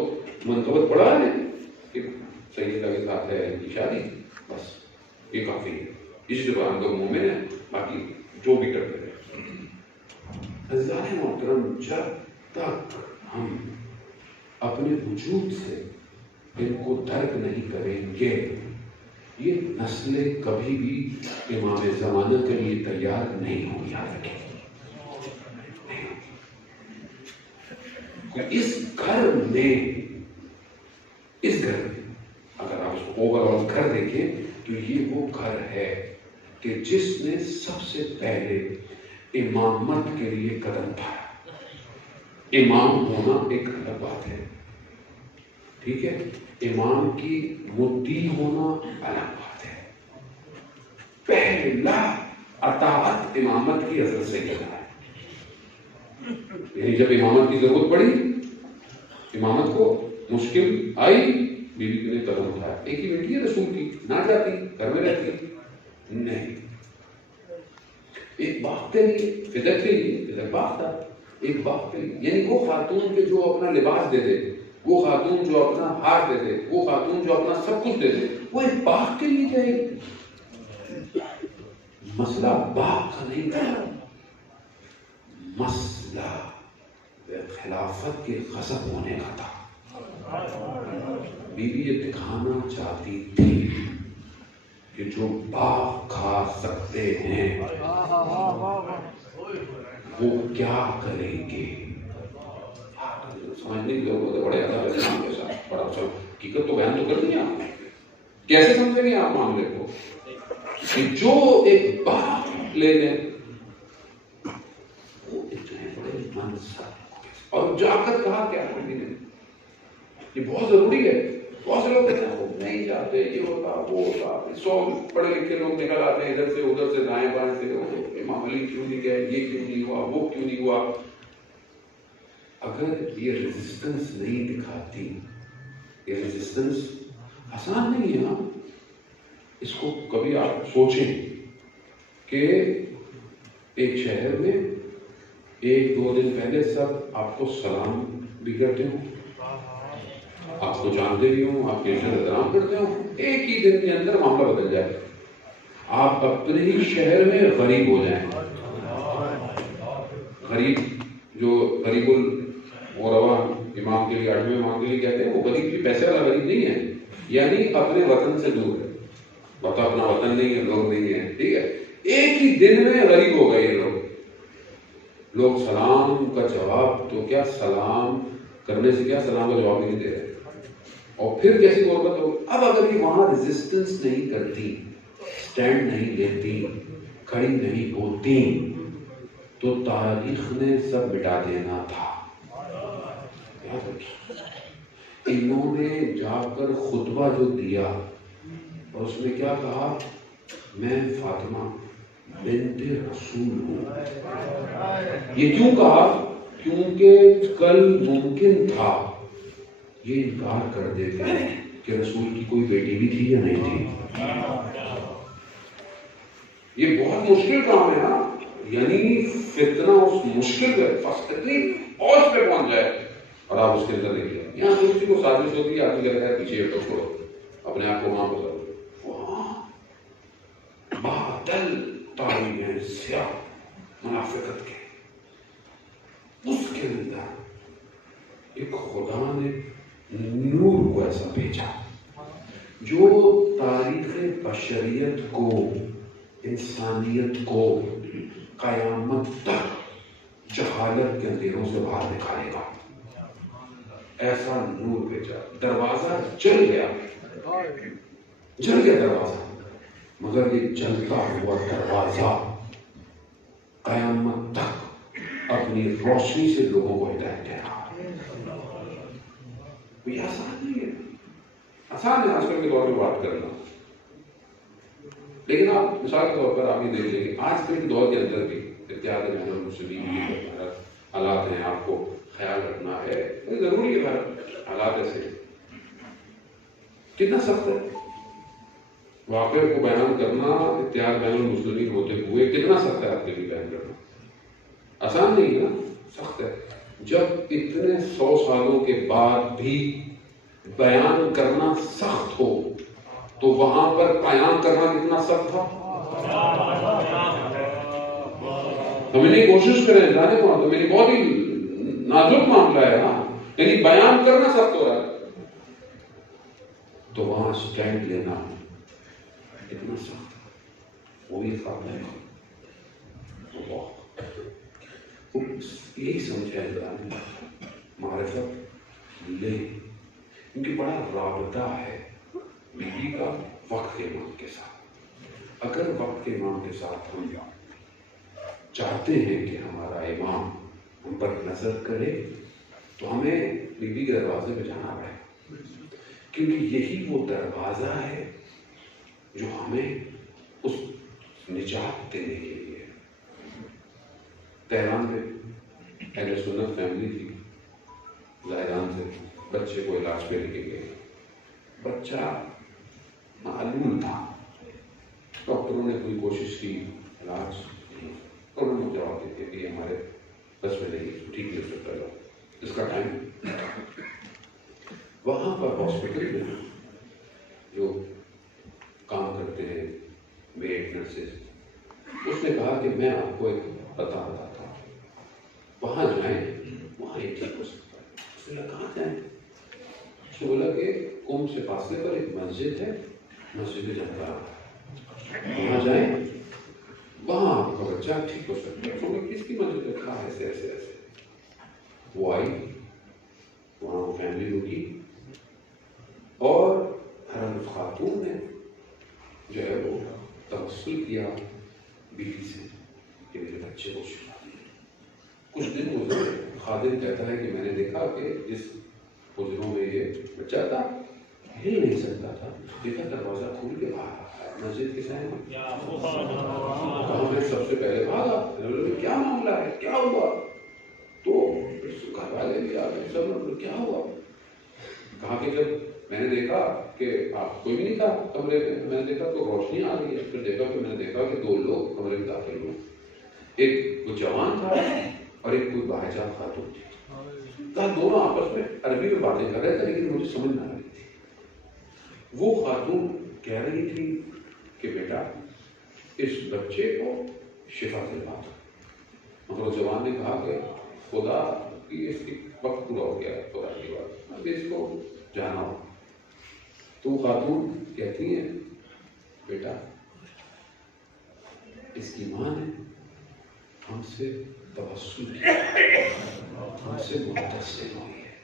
منتبت پڑھا دیں کہ سیدہ کے ساتھ ہے ان کی شادی، بس یہ کافی ہے. اس دفعہ ہم لوگ مومن ہیں، باقی جو بھی کرتے رہے. عزیزان محترم، جب تک ہم اپنے وجود سے ان کو درک نہیں کریں گے، یہ نسلیں کبھی بھی امام زمانہ کے لیے تیار نہیں ہو جائیں. اس گھر میں اگر آپ اس کو اوور آل گھر دیکھیں تو یہ وہ گھر ہے کہ جس نے سب سے پہلے امامت کے لیے قدم اٹھایا. امام ہونا ایک الگ بات ہے، ٹھیک ہے، امام کی مطیع ہونا الگ بات ہے. پہلا اطاعت امامت کی حضرت سے کہنا ہے. یعنی جب امامت کی ضرورت پڑی، امامت کو مشکل آئی، بیوی کے لیے قدم اٹھایا. ایک ہی بیٹی ہے رسول کی، نہ جاتی، گھر میں رہتی نہیں. ایک باپ کے لیے، فدق کے لیے، فدق باپ تھا، ایک باپ کے لیے. یعنی وہ خاتون کے جو اپنا لباس دے دے، وہ خاتون جو اپنا ہاتھ دے دے، وہ خاتون جو اپنا سب کچھ دے دے، وہ ایک باپ کے لیے جائے گی. مسئلہ باپ کا نہیں تھا، مسئلہ خلافت کے غضب ہونے کا تھا. بیوی یہ دکھانا چاہتی تھی کہ جو باپ کھا سکتے ہیں وہ کیا کریں گے. سمجھنے کی ضرورت ہے. بڑے ادب اسلام کے ساتھ بڑا اچھا حقیقت تو بیان تو کر دی آپ نے. کیسے سمجھیں گے آپ معاملے کو کہ جو ایک باپ لے لیں وہ اتنے بڑے منصب، اور جا کر کہا کیا نبی نے یہ بہت ضروری ہے. بہت سے لوگ کہتے ہیں نہیں جاتے، یہ ہوتا وہ ہوتا. 100 پڑھے لکھے لوگ نکل آتے ہیں ادھر سے ادھر سے، دائیں بائیں سے، امام علی کیوں نہیں گئے، یہ کیوں نہیں ہوا، وہ کیوں نہیں ہوا. اگر یہ ریزسٹنس نہیں دکھاتی، یہ ریزسٹنس آسان نہیں ہے. ہاں اس کو کبھی آپ سوچیں کہ ایک شہر میں 1-2 دن پہلے سب آپ کو سلام بھی کرتے ہوں، آپ کو جانتے بھی ہوں، آپ کے عزت احترام کرتے ہوں. ایک ہی دن کے اندر معاملہ بدل جائے، آپ اپنے ہی شہر میں غریب ہو جائیں. غریب جو غریب الغربا امام کے لیے 8ویں امام کے لیے کہتے ہیں، وہ غریب بھی پیسے والا غریب نہیں ہے، یعنی اپنے وطن سے دور ہے. بتا اپنا وطن نہیں ہے، لوگ نہیں ہے، ٹھیک ہے. ایک ہی دن میں غریب ہو گئے یہ لوگ سلام کا جواب تو کیا، سلام کرنے سے کیا سلام کا جواب نہیں دے رہے. اور پھر کیسی غربت ہوگی. اب اگر یہ وہاں ریزسٹنس نہیں کرتی، سٹینڈ نہیں لیتی، کھڑی نہیں ہوتی، تو تاریخ نے سب مٹا دینا تھا. انہوں نے جا کر خطبہ جو دیا اور اس میں کیا کہا، میں فاطمہ بنت رسول ہوں. یہ کیوں کہا؟ کیونکہ کل ممکن تھا یہ انکار کر دیتے ہیں کہ رسول کی کوئی بیٹی بھی تھی یا نہیں تھی. یہ بہت مشکل کام ہے نا. یعنی فتنہ اس مشکل ہے، اتنی اوج پہ پہنچ جائے اور آپ اس کے اندر دیکھیے. یہاں تو کسی کو سازش ہوتی ہے، آدمی کہتا ہے پیچھے ہٹو، چھوڑو اپنے آپ کو وہاں گزارو. وہاں بادل تاری ہیں سیاہ منافقت کے، اس کے اندر ایک خدا نے نور کو ایسا بھیجا جو تاریخ بشریت کو، انسانیت کو قیامت تک جہالت کے اندھیروں سے باہر نکالے گا. ایسا نور بھیجا, دروازہ جل گیا دروازہ, مگر یہ جلتا ہوا دروازہ قیامت تک اپنی روشنی سے لوگوں کو ہدایت دے رہا. یہ آسان نہیں ہے, آسان ہے آج کل کے دور میں بات کرنا, لیکن آپ مثال کے طور پر آپ یہ دیکھ لیں کہ آج کل کے دور کے اندر بھی اتحاد بین المسلمین کے حالات ہیں, آپ کو خیال رکھنا ہے, ضروری ہے حالات ایسے کتنا سخت ہے واقعہ کو بیان کرنا, اتحاد بین المسلمین ہوتے ہوئے کتنا سخت ہے آپ کے لیے بیان کرنا, آسان نہیں ہے نا, سخت ہے. جب اتنے 100 سالوں کے بعد بھی بیان کرنا سخت ہو تو وہاں پر قیام کرنا کتنا سخت تھا. ہم انہیں کوشش کریں جانے کو, تو میری بہت ہی نازک معاملہ ہے نا, یعنی بیان کرنا سخت ہو رہا ہے تو وہاں سٹینڈ لینا اتنا سخت, وہ بھی خواب ہے. یہی سمجھا ہے معرفت لے, کیونکہ بڑا رابطہ ہے بیوی کا وقت کے امام کے ساتھ. اگر وقت کے امام کے ساتھ ہم چاہتے ہیں کہ ہمارا امام ہم پر نظر کرے تو ہمیں بیوی کے دروازے پہ جانا پڑے, کیونکہ یہی وہ دروازہ ہے جو ہمیں اس نجات دینے کے لیے. تہران میں اہل سنت فیملی تھی, زائران سے بچے کو علاج پہ لے کے گئے, بچہ معلوم تھا, ڈاکٹروں نے کوئی کوشش کی, علاج انہوں نے جواب دیتے کہ ہمارے بس میں نہیں, ٹھیک نہیں ہو سکتا, اس کا ٹائم. وہاں پر ہاسپٹل میں جو کام کرتے ہیں میڈ نرسز, اس نے کہا کہ میں آپ کو ایک بتاتا ہوں, وہاں جائیں, وہاں یہ ٹھیک ہو سکتا ہے. اس نے کہا جائیں, اس نے بولا کہ قم سے فاصلے پر ایک مسجد ہے, مسجد جنگا, وہاں جائیں, وہاں آپ کا بچہ ٹھیک ہو سکتا ہے. تو کس کی مسجد ہے؟ کہا ایسے ایسے ایسے. وہ آئی, وہاں وہ فیملی رکی, اور حرم خاتون نے جو ہے وہ توسل کیا بیوی سے کہ میرے بچے کو شفا دی. کچھ دن گزرے, خادم کہتا ہے کہ میں نے دیکھا کہ جس حجروں میں یہ بچہ تھا ہل نہیں سکتا تھا, دیکھا دروازہ کھول کے باہر آ رہا ہے مسجد کے سامنے. تو میں سب سے پہلے بھاگا, کیا معاملہ ہے, کیا ہوا؟ تو گھر والے بھی آ گئے, سب لوگ کیا ہوا؟ کہا کہ جب میں نے دیکھا کہ آپ کوئی بھی نہیں تھا کمرے میں, میں نے دیکھا تو روشنی آ گئی ہے, پھر دیکھا کہ میں نے دیکھا کہ 2 لوگ کمرے میں داخل ہوئے, ایک کوئی جوان تھا اور ایک کوئی باحجاب خاتون تھی. کہا دونوں آپس میں عربی میں باتیں کر رہے تھے, لیکن مجھے سمجھ نہ آ رہی تھی. وہ خاتون کہہ رہی تھی کہ بیٹا اس بچے کو شفا دلوا دو, مگر اس جوان نے کہا کہ خدا کی اس کی وقت پورا ہو گیا, خدا کی بات, اب اس کو جانا ہو. تو خاتون کہتی ہیں بیٹا اس کی ماں نے ہم سے توسل کیا, ہم سے متصل ہوئی ہے,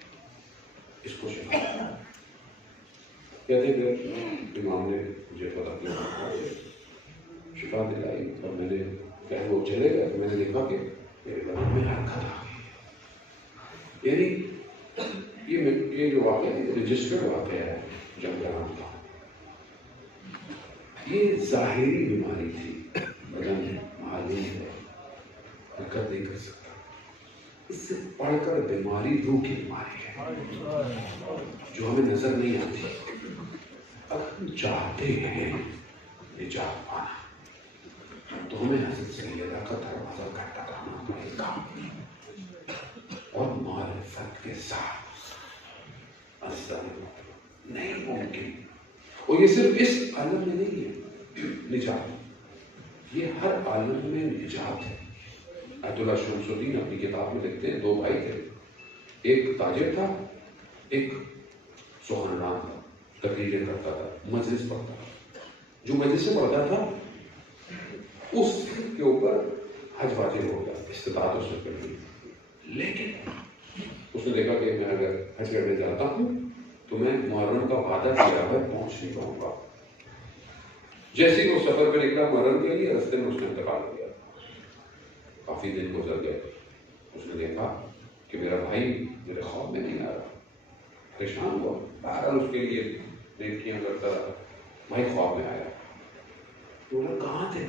اس کو شفا دو. کہتے کہ امام نے مجھے پتا کیا شفا دلائی, اور میں نے کہا وہ چلے گئے تو میں نے دیکھا کہ میرے بدن میں حرکت آ گئی. یعنی یہ جو واقعہ ہے رجسٹرڈ واقعہ ہے جنگران کا, یہ ظاہری بیماری تھی, بدن معلوم ہے حرکت نہیں کر سکتا. اس سے پڑھ کر بیماری روح کی بیماری ہے جو ہمیں نظر نہیں آتی. اگر ہم چاہتے ہیں نجات پانا تو ہمیں حضرت سیدہ کا دروازہ کھٹکھٹانا پڑے گا, اور معرفت کے ساتھ نہیں ممکن. اور یہ صرف اس عالم میں نہیں ہے نجات, یہ ہر عالم میں نجات ہے. آیت اللہ شمس الدین اپنی کتاب میں لکھتے ہیں 2 بھائی تھے, ایک تاجر تھا, ایک سخنران تھا, تقریریں کرتا تھا, مجلس پڑھتا تھا. جو مجلس سے پڑھتا تھا اس کے اوپر حج واجب ہو گیا، استطاعت اس نے کر لی، لیکن اس نے دیکھا کہ میں اگر حج کرنے جاتا ہوں تو میں محرم کا وعدہ کیا ہے پہنچ نہیں پاؤں گا۔ جیسے ہی وہ سفر پہ نکلا محرم کے لیے، رستے میں اس نے انتقال ہو گیا، کافی دن گزر گئے۔ اس نے دیکھا کہ میرا بھائی میرے خواب میں نہیں آ رہا، پریشان ہوا، بہرحال اس کے لیے نیکیاں کرتا رہا، بھائی خواب میں آیا، بولا کہاں تھے؟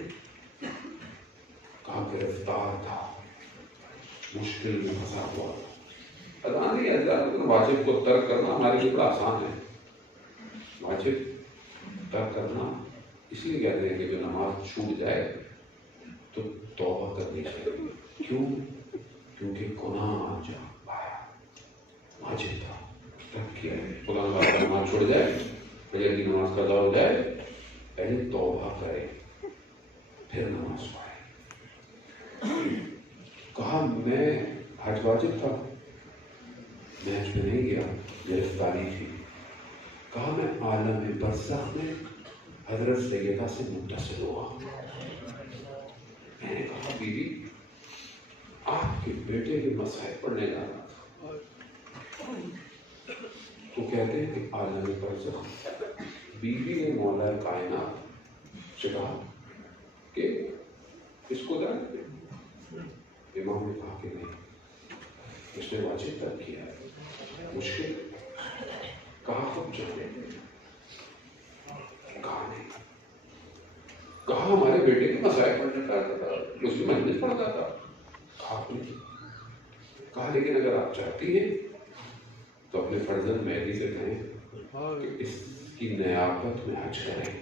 کہاں گرفتار تھا، مشکل میں پھنسا ہوا تھا۔ پتا نہیں ہے، واجب کو ترک کرنا ہمارے لیے بڑا آسان ہے، واجب ترک کرنا اس لیے کہتے ہیں کہ جو نماز چھوٹ جائے تو توبہ کرنی چاہیے۔ کیوں؟ کیونکہ گناہ آ جا پایا، واجب تھا، ترک کیا ہے۔ خدا نہ نماز چھوڑ جائے، فجر کی نماز قضا ہو جائے، پہلے توبہ کرے پھر نماز پڑھے۔ کہا میں حج واجب تھا، میں حج میں نہیں گیا، گرفتاری تھی۔ کہا میں عالم برزخ میں حضرت سیدہ سے متصل ہوا۔ میں نے کہا بیوی آپ کے بیٹے کے مسائل پڑھنے جانا تھا، تو کہتے ہیں کہ عالم برزخ۔ بیوی نے مولا کائنات سے کہا کہ اس کو جانتے؟ امام نے کہا کہ نہیں، اس نے واجب ترک کیا ہے، مشکل۔ کہا ہم جانے؟ کہا نہیں۔ کہا ہمارے بیٹے کے مسائل پڑھنے جاتا تھا، اس کی مجلس پڑھتا تھا۔ کہا نہیں۔ کہا لیکن اگر آپ چاہتی ہیں تو اپنے فرزند مہدی سے کہیں کہ اس کی نیابت میں حج کریں۔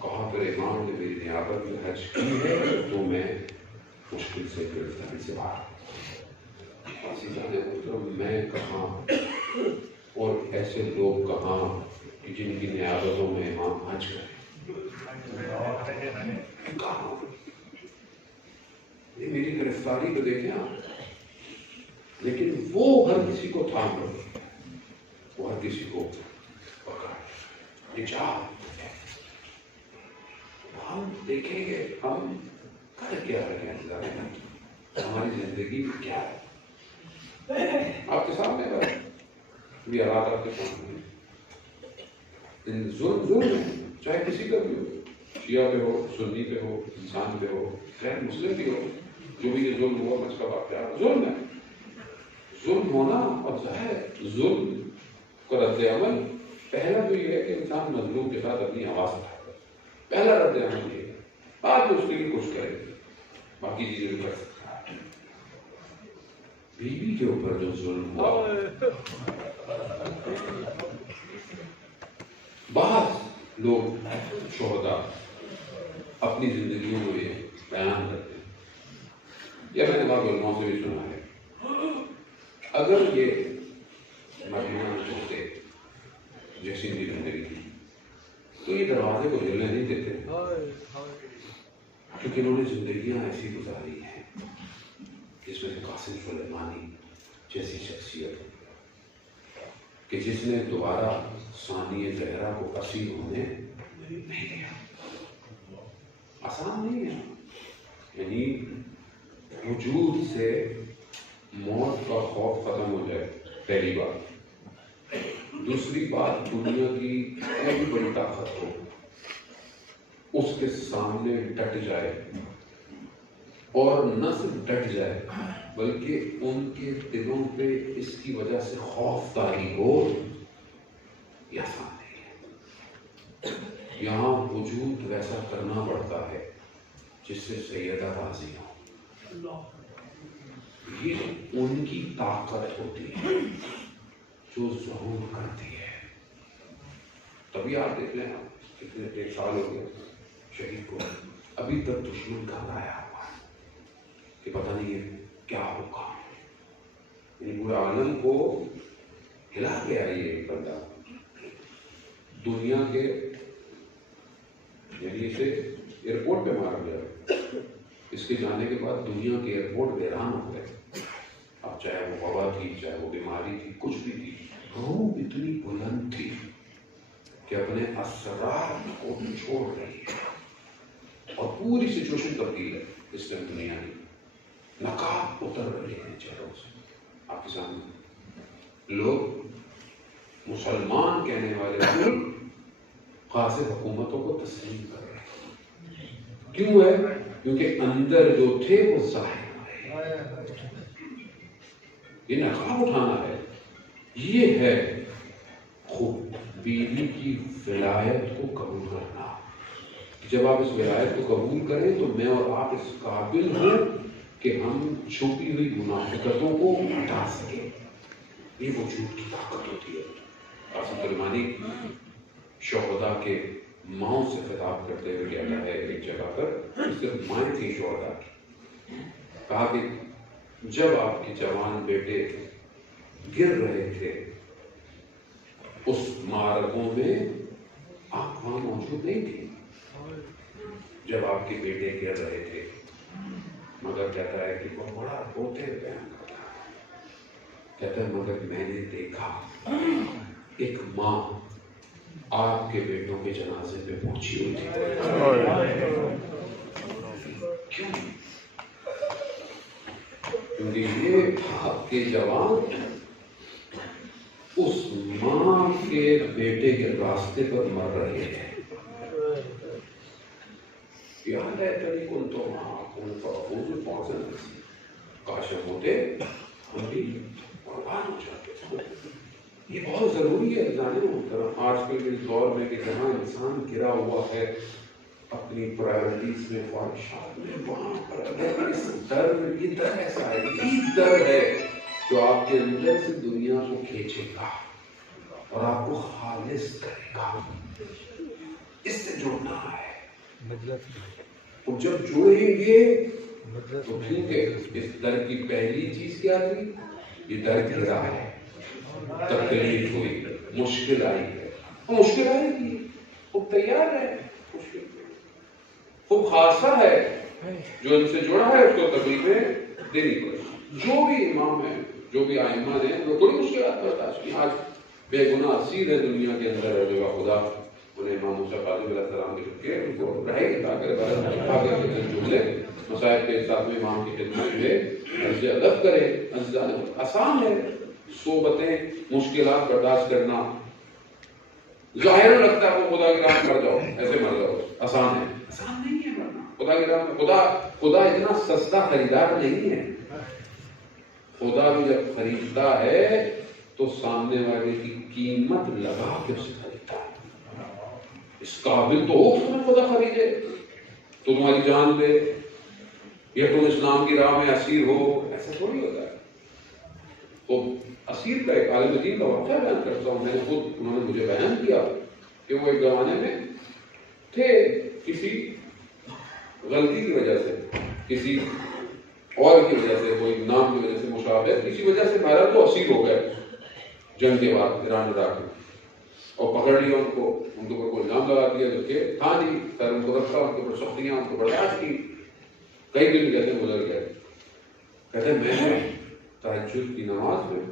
کہا پھر امام نے میری نیابت میں حج کی ہے تو میں مشکل سے گرفتاری سے باہر۔ میں کہاں اور ایسے لوگ کہاں جن کی نیابتوں میں امام حج کریں؟ کہاں؟ یہ میری گرفتاری کو دیکھیں آپ، لیکن وہ ہر کسی کو تھام رہے، وہ ہر کسی کو پکڑ نجات۔ ہم دیکھیں گے ہم کر کیا رہے ہیں، ہماری زندگی میں کیا ہے۔ آپ کے سامنے بھی حالات آپ کے سامنے ظلم ہے، چاہے کسی کا بھی ہو، شیعہ پہ ہو، سنی پہ ہو، انسان پہ ہو، غیر مسلم بھی ہو، جو بھی یہ ظلم ہوا اس کا واقعہ ظلم ہے۔ ظلم ہونا اور ظاہر ظلم کا رد عمل پہلا تو یہ ہے کہ انسان مظلوم کے ساتھ اپنی آواز اٹھائے، پہلا رد عمل یہ ہے، بعد میں اس کے لیے کچھ کرے، باقی چیزیں بھی کر سکتا ہے۔ بیوی کے اوپر جو ظلم ہوا، بعض لوگ شہداء اپنی زندگیوں میں یہ بیان کرتے ہیں، یا میں نے بعض علماء سے بھی سنا ہے، اگر یہ مدینہ ہوتے جیسی بھی زندگی کی تو یہ دروازے کو ہلنے نہیں دیتے، کیونکہ انہوں نے زندگیاں ایسی گزاری ہیں جس میں سے قاسم سلیمانی جیسی شخصیت کہ جس نے دوبارہ ثانی زہرا کو اسیر ہونے نہیں دیا۔ آسان نہیں ہے، یعنی وجود سے موت کا خوف ختم ہو جائے، پہلی بات۔ دوسری بات، دنیا کی کوئی بڑی طاقت ہو اس کے سامنے ڈٹ جائے، اور نہ صرف ڈٹ جائے بلکہ ان کے دلوں پہ اس کی وجہ سے خوف طاری ہو، یہ آسان نہیں ہے۔ یہاں وجود ویسا کرنا پڑتا ہے جس سے سیدہ راضی ہو، یہ ان کی طاقت ہوتی ہے جو ظہور کرتی ہے۔ تبھی آپ دیکھ لیں، کتنے 1 سال ہو گئے شہید کو، ابھی تک دشمن گھبرایا ہوا ہے کہ پتہ نہیں ہے کیا ہوگا، یعنی پورے عالم کو ہلا گیا یہ بندہ۔ دنیا کے یعنی اسے ایئرپورٹ پہ مارا گیا، اس کے جانے کے بعد دنیا کے ایئرپورٹ ویران ہو گئے۔ اب چاہے وہ وبا تھی، چاہے وہ بیماری تھی، کچھ بھی تھی، روح اتنی بلند تھی کہ اپنے اسرار کو چھوڑ رہی ہے۔ اور پوری سچویشن تبدیل ہے اس ٹائم دنیا میں. نقاب اتر رہے ہیں چہروں سے آپ کے سامنے. لوگ مسلمان کہنے والے ملک غاصب حکومتوں کو تسلیم کر رہے ہیں. کیوں ہے؟ کیونکہ اندر جو تھے وہ ظاہر ہو رہے ہیں. یہ نقاب اٹھانا ہے. یہ ہے خود بیوی کی ولایت کو قبول کرنا. جب آپ اس ولایت کو قبول کریں تو میں اور آپ اس قابل ہوں کہ ہم چھپی ہوئی منافقتوں کو ہٹا سکیں. یہ وجود کی طاقت ہوتی ہے. قاسم سلیمانی شہداء کے ماؤں سے خطاب کرتے ہوئے کہتا ہے ایک جگہ پر، صرف مائیں تھی شہداء کی، کہا کہ جب آپ کے جوان بیٹے گر رہے تھے اس معرکوں میں آپ وہاں موجود نہیں تھی. جب آپ کے بیٹے گر رہے تھے، مگر کہتا ہے کہ وہ بڑا روتے ہوئے بیان کرتا ہے، کہتا ہے مگر میں نے دیکھا ایک ماں آپ کے بیٹوں کے جنازے پہ پہنچی ہوئی تھی. کیوں؟ کیونکہ یہ آپ کے جوان اس ماں کے بیٹے کے راستے پر مر رہے ہیں. یاد ہے تری کن تو کاش ہوتے ہم بھی قربان ہو جاتے. یہ بہت ضروری ہے جانے محترم آج کے اس دور میں کہ جہاں انسان گرا ہوا ہے اپنی پرائرٹیز میں، خواہشات میں، وہاں پر اگر اس درد، یہ درد ایسا ہے، یہ درد ہے جو آپ کے اندر سے دنیا کو کھینچے گا اور آپ کو خالص کرے گا. اس سے جڑنا ہے. اور جب جڑیں گے تو ٹھیک ہے. اس درد کی پہلی چیز کیا تھی؟ یہ درد گرا ہے، تکلیف ہوئی، مشکل آئی ہے. مشکل آئی تھی، وہ تیار ہے. مشکل خوب خاصا ہے جو ان سے جڑا ہے، اس کو تکلیفیں دینی پڑے. جو بھی امام ہیں، جو بھی ائمہ ہیں، وہ بڑی مشکلات برداشت کی. آج بے گناہ اسیر ہے دنیا کے اندر، جو خدا انہیں امام موسیٰ کاظم علیہ السلام لکھ کے ان کو رہے گی تاکہ آگے کے جملے مسائل کے ساتھ میں امام کی خدمت میں عرض ادب کرے. آسان ہے صحبتیں، مشکلات برداشت کرنا. ظاہر لگتا ہے وہ خدا کی راہ مر جاؤ، ایسے مر جاؤ، آسان ہے. آسان نہیں ہے مرنا خدا کی راہ میں. خدا اتنا سستا خریدار نہیں ہے. خدا بھی جب خریدتا ہے تو سامنے والے کی قیمت لگا کے اسے خریدتا ہے. اس قابل تو ہو تمہیں خدا خریدے تو تمہاری جان دے یا تم اسلام کی راہ میں اسیر ہو. ایسا تھوڑی ہوتا ہے. تو اسیر کا ایک عالم دین کا واقعہ بیان کرتا ہوں. میں نے خود، انہوں نے مجھے بیان کیا کہ وہ ایک زمانے میں تھے، کسی غلطی کی وجہ سے، کسی اور کی وجہ سے، کوئی نام کی وجہ سے، مشابہ کسی وجہ سے بہرحال تو اسیر ہو گئے جنگ کے بعد ایران عراق میں، اور پکڑ لیا ان کو، ان کے اوپر کوئی الزام لگا دیا جبکہ تھا نہیں. سر ان کو رکھا، ان کے اوپر سختیاں ان کو برداشت کی. کئی دن کہتے ہیں گزر گئے. کہتے ہیں میں نے تہجد کی نماز میں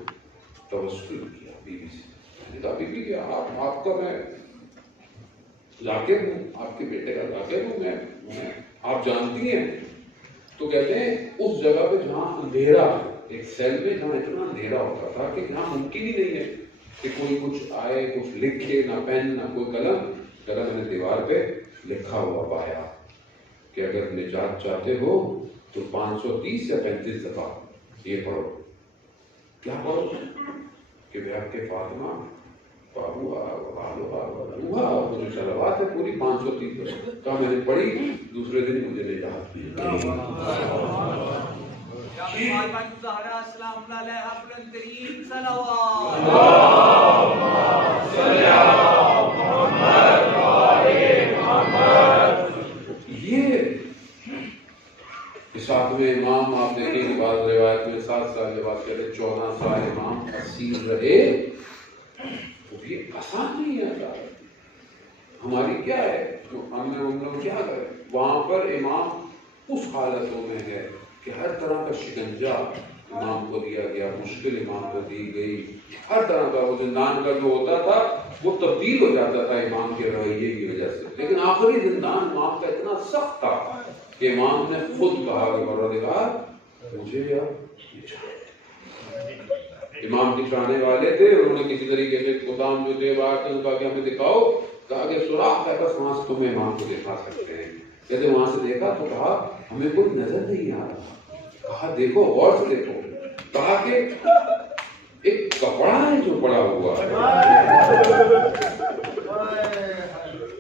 توسل کیا بیوی سے. میں نے کہا بیوی کہ آپ کا میں لاقب ہوں، آپ کے بیٹے کا لاقب ہوں میں، آپ جانتی ہیں. تو کہتے ہیں اس جگہ پہ جہاں اندھیرا، ایک سیل میں جہاں اتنا اندھیرا ہوتا تھا کہ جہاں ممکن ہی نہیں ہے کہ کوئی کچھ آئے، کچھ لکھے، نہ پین نہ کوئی قلم. میں نے دیوار پہ لکھا ہوا پایا کہ اگر نجات چاہتے ہو تو 530 یا 35 دفعہ یہ پڑھو. کیا پڑھو؟ کہ بیعت کے فاطمہ وہ جو صلوات ہے پوری 530 دفعہ. کہا میں نے پڑھی، دوسرے دن مجھے نجات ملی. ساتویں امام آپ دیکھیں کہ بعض روایت میں 7 سال کے بعد کہتے 14 سال امام اسیر رہے. تو یہ آسان نہیں ہے. ہماری کیا ہے، ہم لوگ کیا کریں؟ وہاں پر امام اس حالتوں میں ہے کہ ہر طرح کا شکنجہ امام کو دیا گیا، مشکل امام کو دی گئی، ہر طرح کا وہ زندان کا جو ہوتا تھا وہ تبدیل ہو جاتا تھا امام کے رویے کی وجہ سے، لیکن آخری زندان امام کا اتنا سخت تھا کہ امام نے خود کہا کہ پروردگار مجھے اب یہ چاہیے۔ امام کے چاہنے والے تھے، انہوں نے کسی طریقے سے خدام جو تھے باہر ان کا کہ ہمیں دکھاؤ، کہا کہ سوراخ ہے بس وہاں سے تمہیں امام کو دکھا سکتے ہیں۔ کہتے وہاں سے دیکھا تو کہا ہمیں کوئی نظر نہیں آ رہا، کہا دیکھو غور سے دیکھو، کہا کہ ایک کپڑا ہے جو پڑا ہوا ہے،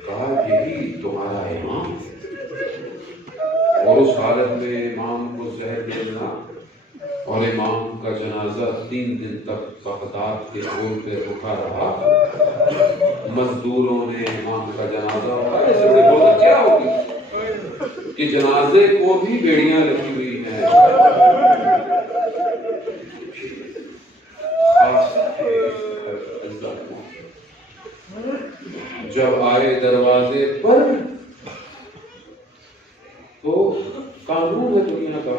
کہا یہی تمہارا امام ہے۔ اور اس حالت میں امام کو زہر ملنا اور امام کا جنازہ 3 دن تک بغداد کے پول پہ رکا رہا۔ مزدوروں نے امام کا جنازہ اٹھایا، اس سے بڑی بات کیا ہوگی کہ جنازے کو بھی بیڑیاں لگی ہوئی ہیں۔ جب آئے دروازے پر تو قانون ہے دنیا کا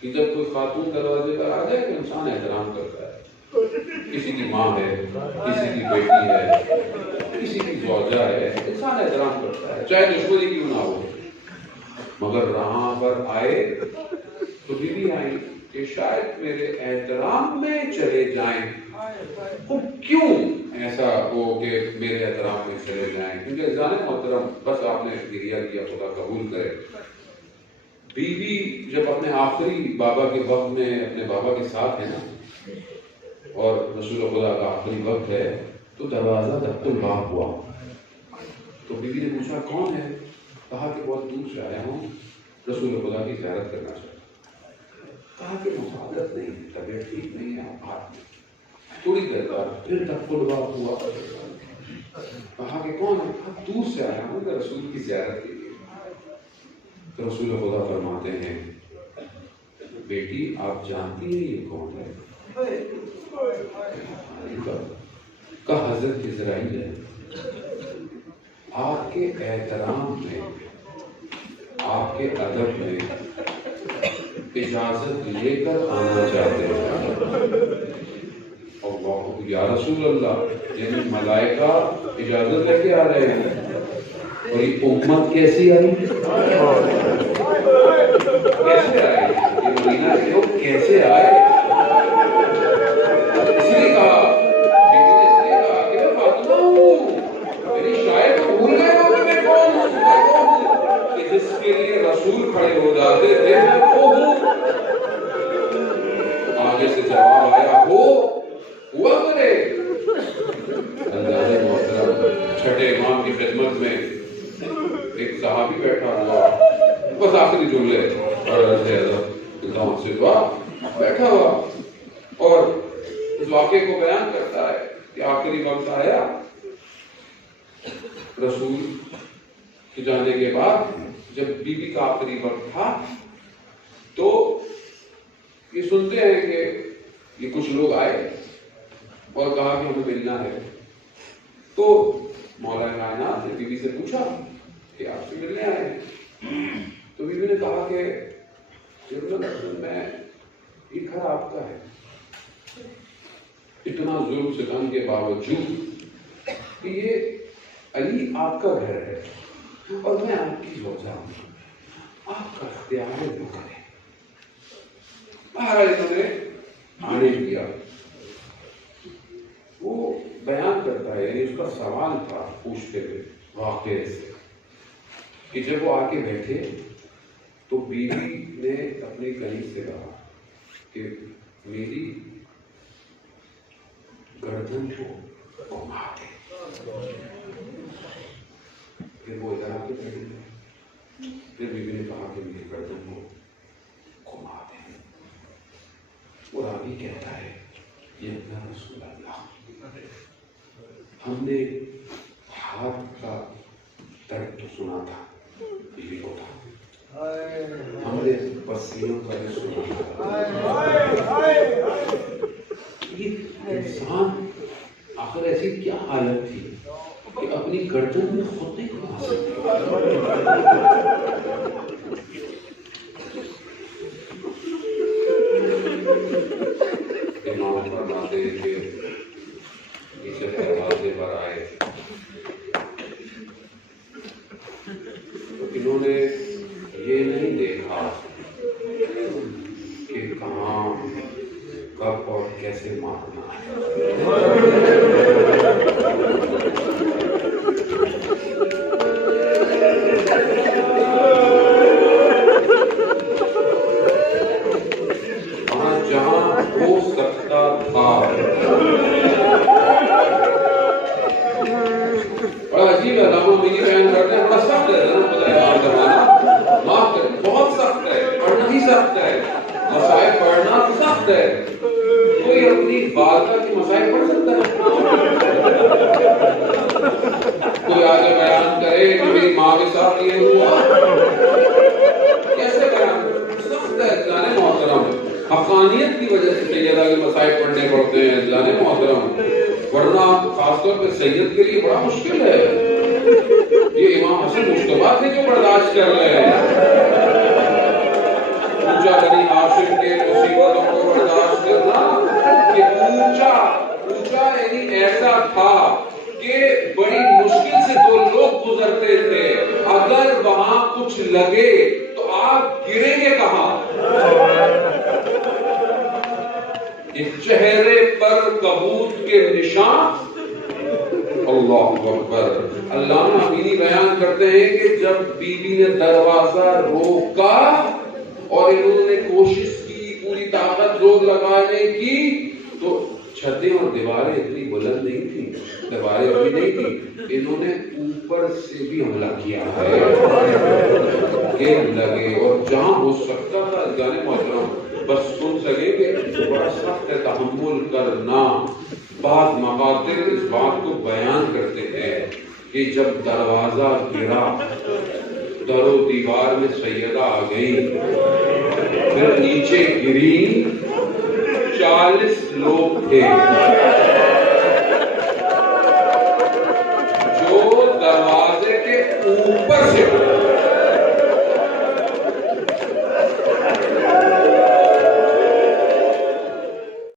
کہ جب کوئی خاتون دروازے پر آ جائے تو انسان احترام کرتا ہے، کسی کی ماں ہے، کسی کی بیٹی ہے، کسی کی زوجہ ہے، انسان احترام کرتا ہے چاہے دشمنی کیوں نہ ہو۔ مگر وہاں پر آئے تو بیوی آئی کہ شاید میرے احترام میں چلے جائیں۔ وہ کیوں ایسا ہو کہ میرے احترام میں چلے جائیں؟ کیونکہ جانے محترم بس آپ نے گریہ کیا، خدا قبول کرے۔ بیوی جب اپنے آخری بابا کے وقت میں اپنے بابا کے ساتھ ہے نا، اور رسول خدا کا آخری وقت ہے، تو دروازہ دق الباب ہوا۔ تو بیوی نے پوچھا کون ہے؟ کہا کہ بہت دور سے آیا ہوں، رسول خدا کی زیارت کرنا چاہتا ہوں۔ کہا کہ مساعدت نہیں، طبیعت ٹھیک نہیں ہے، آپ بات نہیں۔ تھوڑی دیر بعد پھر دق الباب ہوا۔ کہا کہ کون ہے؟ کہا دور سے آیا ہوں کہ رسول کی زیارت کے لیے۔ تو رسول خدا فرماتے ہیں بیٹی آپ جانتی ہیں یہ کون ہے؟ کہا حضرت اسرائیل ہے، آپ کے احترام میں، آپ کے ادب میں اجازت لے کر آنا چاہتے ہیں۔ اللہ یا رسول اللہ، یعنی ملائکہ اجازت لے کے آ رہے ہیں، اور یہ امت کیسی آئی؟ کیسے آئے؟ یہ مدینہ کے لوگ کیسے آئے؟ اس لیے کہا، بیوی نے اس لیے کہا کہ میں فاطمہ ہوں، میری شاید تو بھول گئے ہو کہ میں کون ہوں، کہ جس کے لیے رسول کھڑے ہو جاتے تھے میں وہ ہوں۔ آگے سے جواب آیا ہوا کرے۔ اندازے محترم چھٹے امام کی خدمت میں ایک صحابی بیٹھا ہوا، بس آخری جملے سے بیٹھا ہوا، اور اس واقعے کو بیان کرتا ہے کہ آخری وقت آیا رسول کے جانے کے بعد، جب بیوی کا آخری وقت تھا تو یہ سنتے ہیں کہ یہ کچھ لوگ آئے اور کہا کہ ہمیں ملنا ہے۔ تو مولا کائنات نے بیوی سے پوچھا کہ آپ سے ملنے آئے ہیں؟ تو بیوی نے کہا کہ میں یہ گھر آپ کا ہے، اتنا ظلم ستم کے باوجود کہ یہ علی آپ کا گھر ہے اور میں آپ کی زوجہ ہوں، آپ کا اختیار ہے جو کریں۔ مہاراج نے آنے کیا، وہ بیان کرتا ہے، یعنی اس کا سوال تھا پوچھتے ہوئے واقعے سے، کہ جب وہ آ کے بیٹھے تو بیوی نے اپنی کنیز سے کہا کہ میری گردن کو گھما دے۔ پھر وہ ادھر آ کے بیٹھی، پھر بیوی نے کہا کہ میری گردن کو گھما دے۔ وہ راوی کہتا ہے یہ اللہ رسول اللہ، ہم نے ہاتھ کا درد تو سنا تھا، بیوی کو تھا، ہم نے پسینوں کا بھی سنا تھا۔ یہ انسان آخر ایسی کیا حالت تھی کہ اپنی گردن میں خود نہیں گھما سکتی؟ دے کے اسے دروازے پر آئے تو انہوں نے یہ نہیں دیکھا کہ کہاں کب اور کیسے مارنا ہے. جہاں ہو سکتا تھا. بڑا عجیب ہے علامہ میری بیان کرتے ہیں, بڑا سخت ہے معاف کریں, بہت سخت ہے, پڑھنا ہی سخت ہے, مسائل پڑھنا سخت ہے. کوئی اپنی والدہ کی مسائل پڑھ سکتا ہے؟ کوئی آگے بیان کرے کہ میری ماں کے ساتھ یہ ہوا, کیسے بیان؟ سخت ہے جانے محترم. حقانیت کی وجہ سے سیدہ کے مسائل پڑھنے پڑتے ہیں جانے محترم, ورنہ خاص طور پہ سید کے لیے بڑا مشکل ہے. یہ امام حسن مشتبہ تھے جو برداشت کر رہے ہیں. اونچا بنی ہاشم کے مصیبتوں کو برداشت کرنا, کہ اونچا یعنی ایسا تھا کہ بڑی مشکل سے دو لوگ گزرتے تھے, اگر وہاں کچھ لگے تو آپ گریں گے کہاں؟ چہرے پر کبوت کے نشان. اللہ اکبر. علامہ امینی بیان کرتے ہیں کہ جب بی بی نے دروازہ روکا اور انہوں نے کوشش کی, پوری طاقت زور لگانے کی, تو چھتیں اور دیواریں اتنی بلند نہیں تھی, دیواریں ابھی نہیں تھی, انہوں نے اوپر سے بھی حملہ کیا ہے. گر لگے اور جہاں ہو سکتا تھا جانے محترم بس سن سکے کہ بڑا سخت ہے تحمل کرنا. بعض مقاتل اس بات کو بیان کرتے ہیں کہ جب دروازہ گرا, در و دیوار میں سیدہ آ گئی, پھر نیچے گری, 40 لوگ تھے جو دروازے کے اوپر سے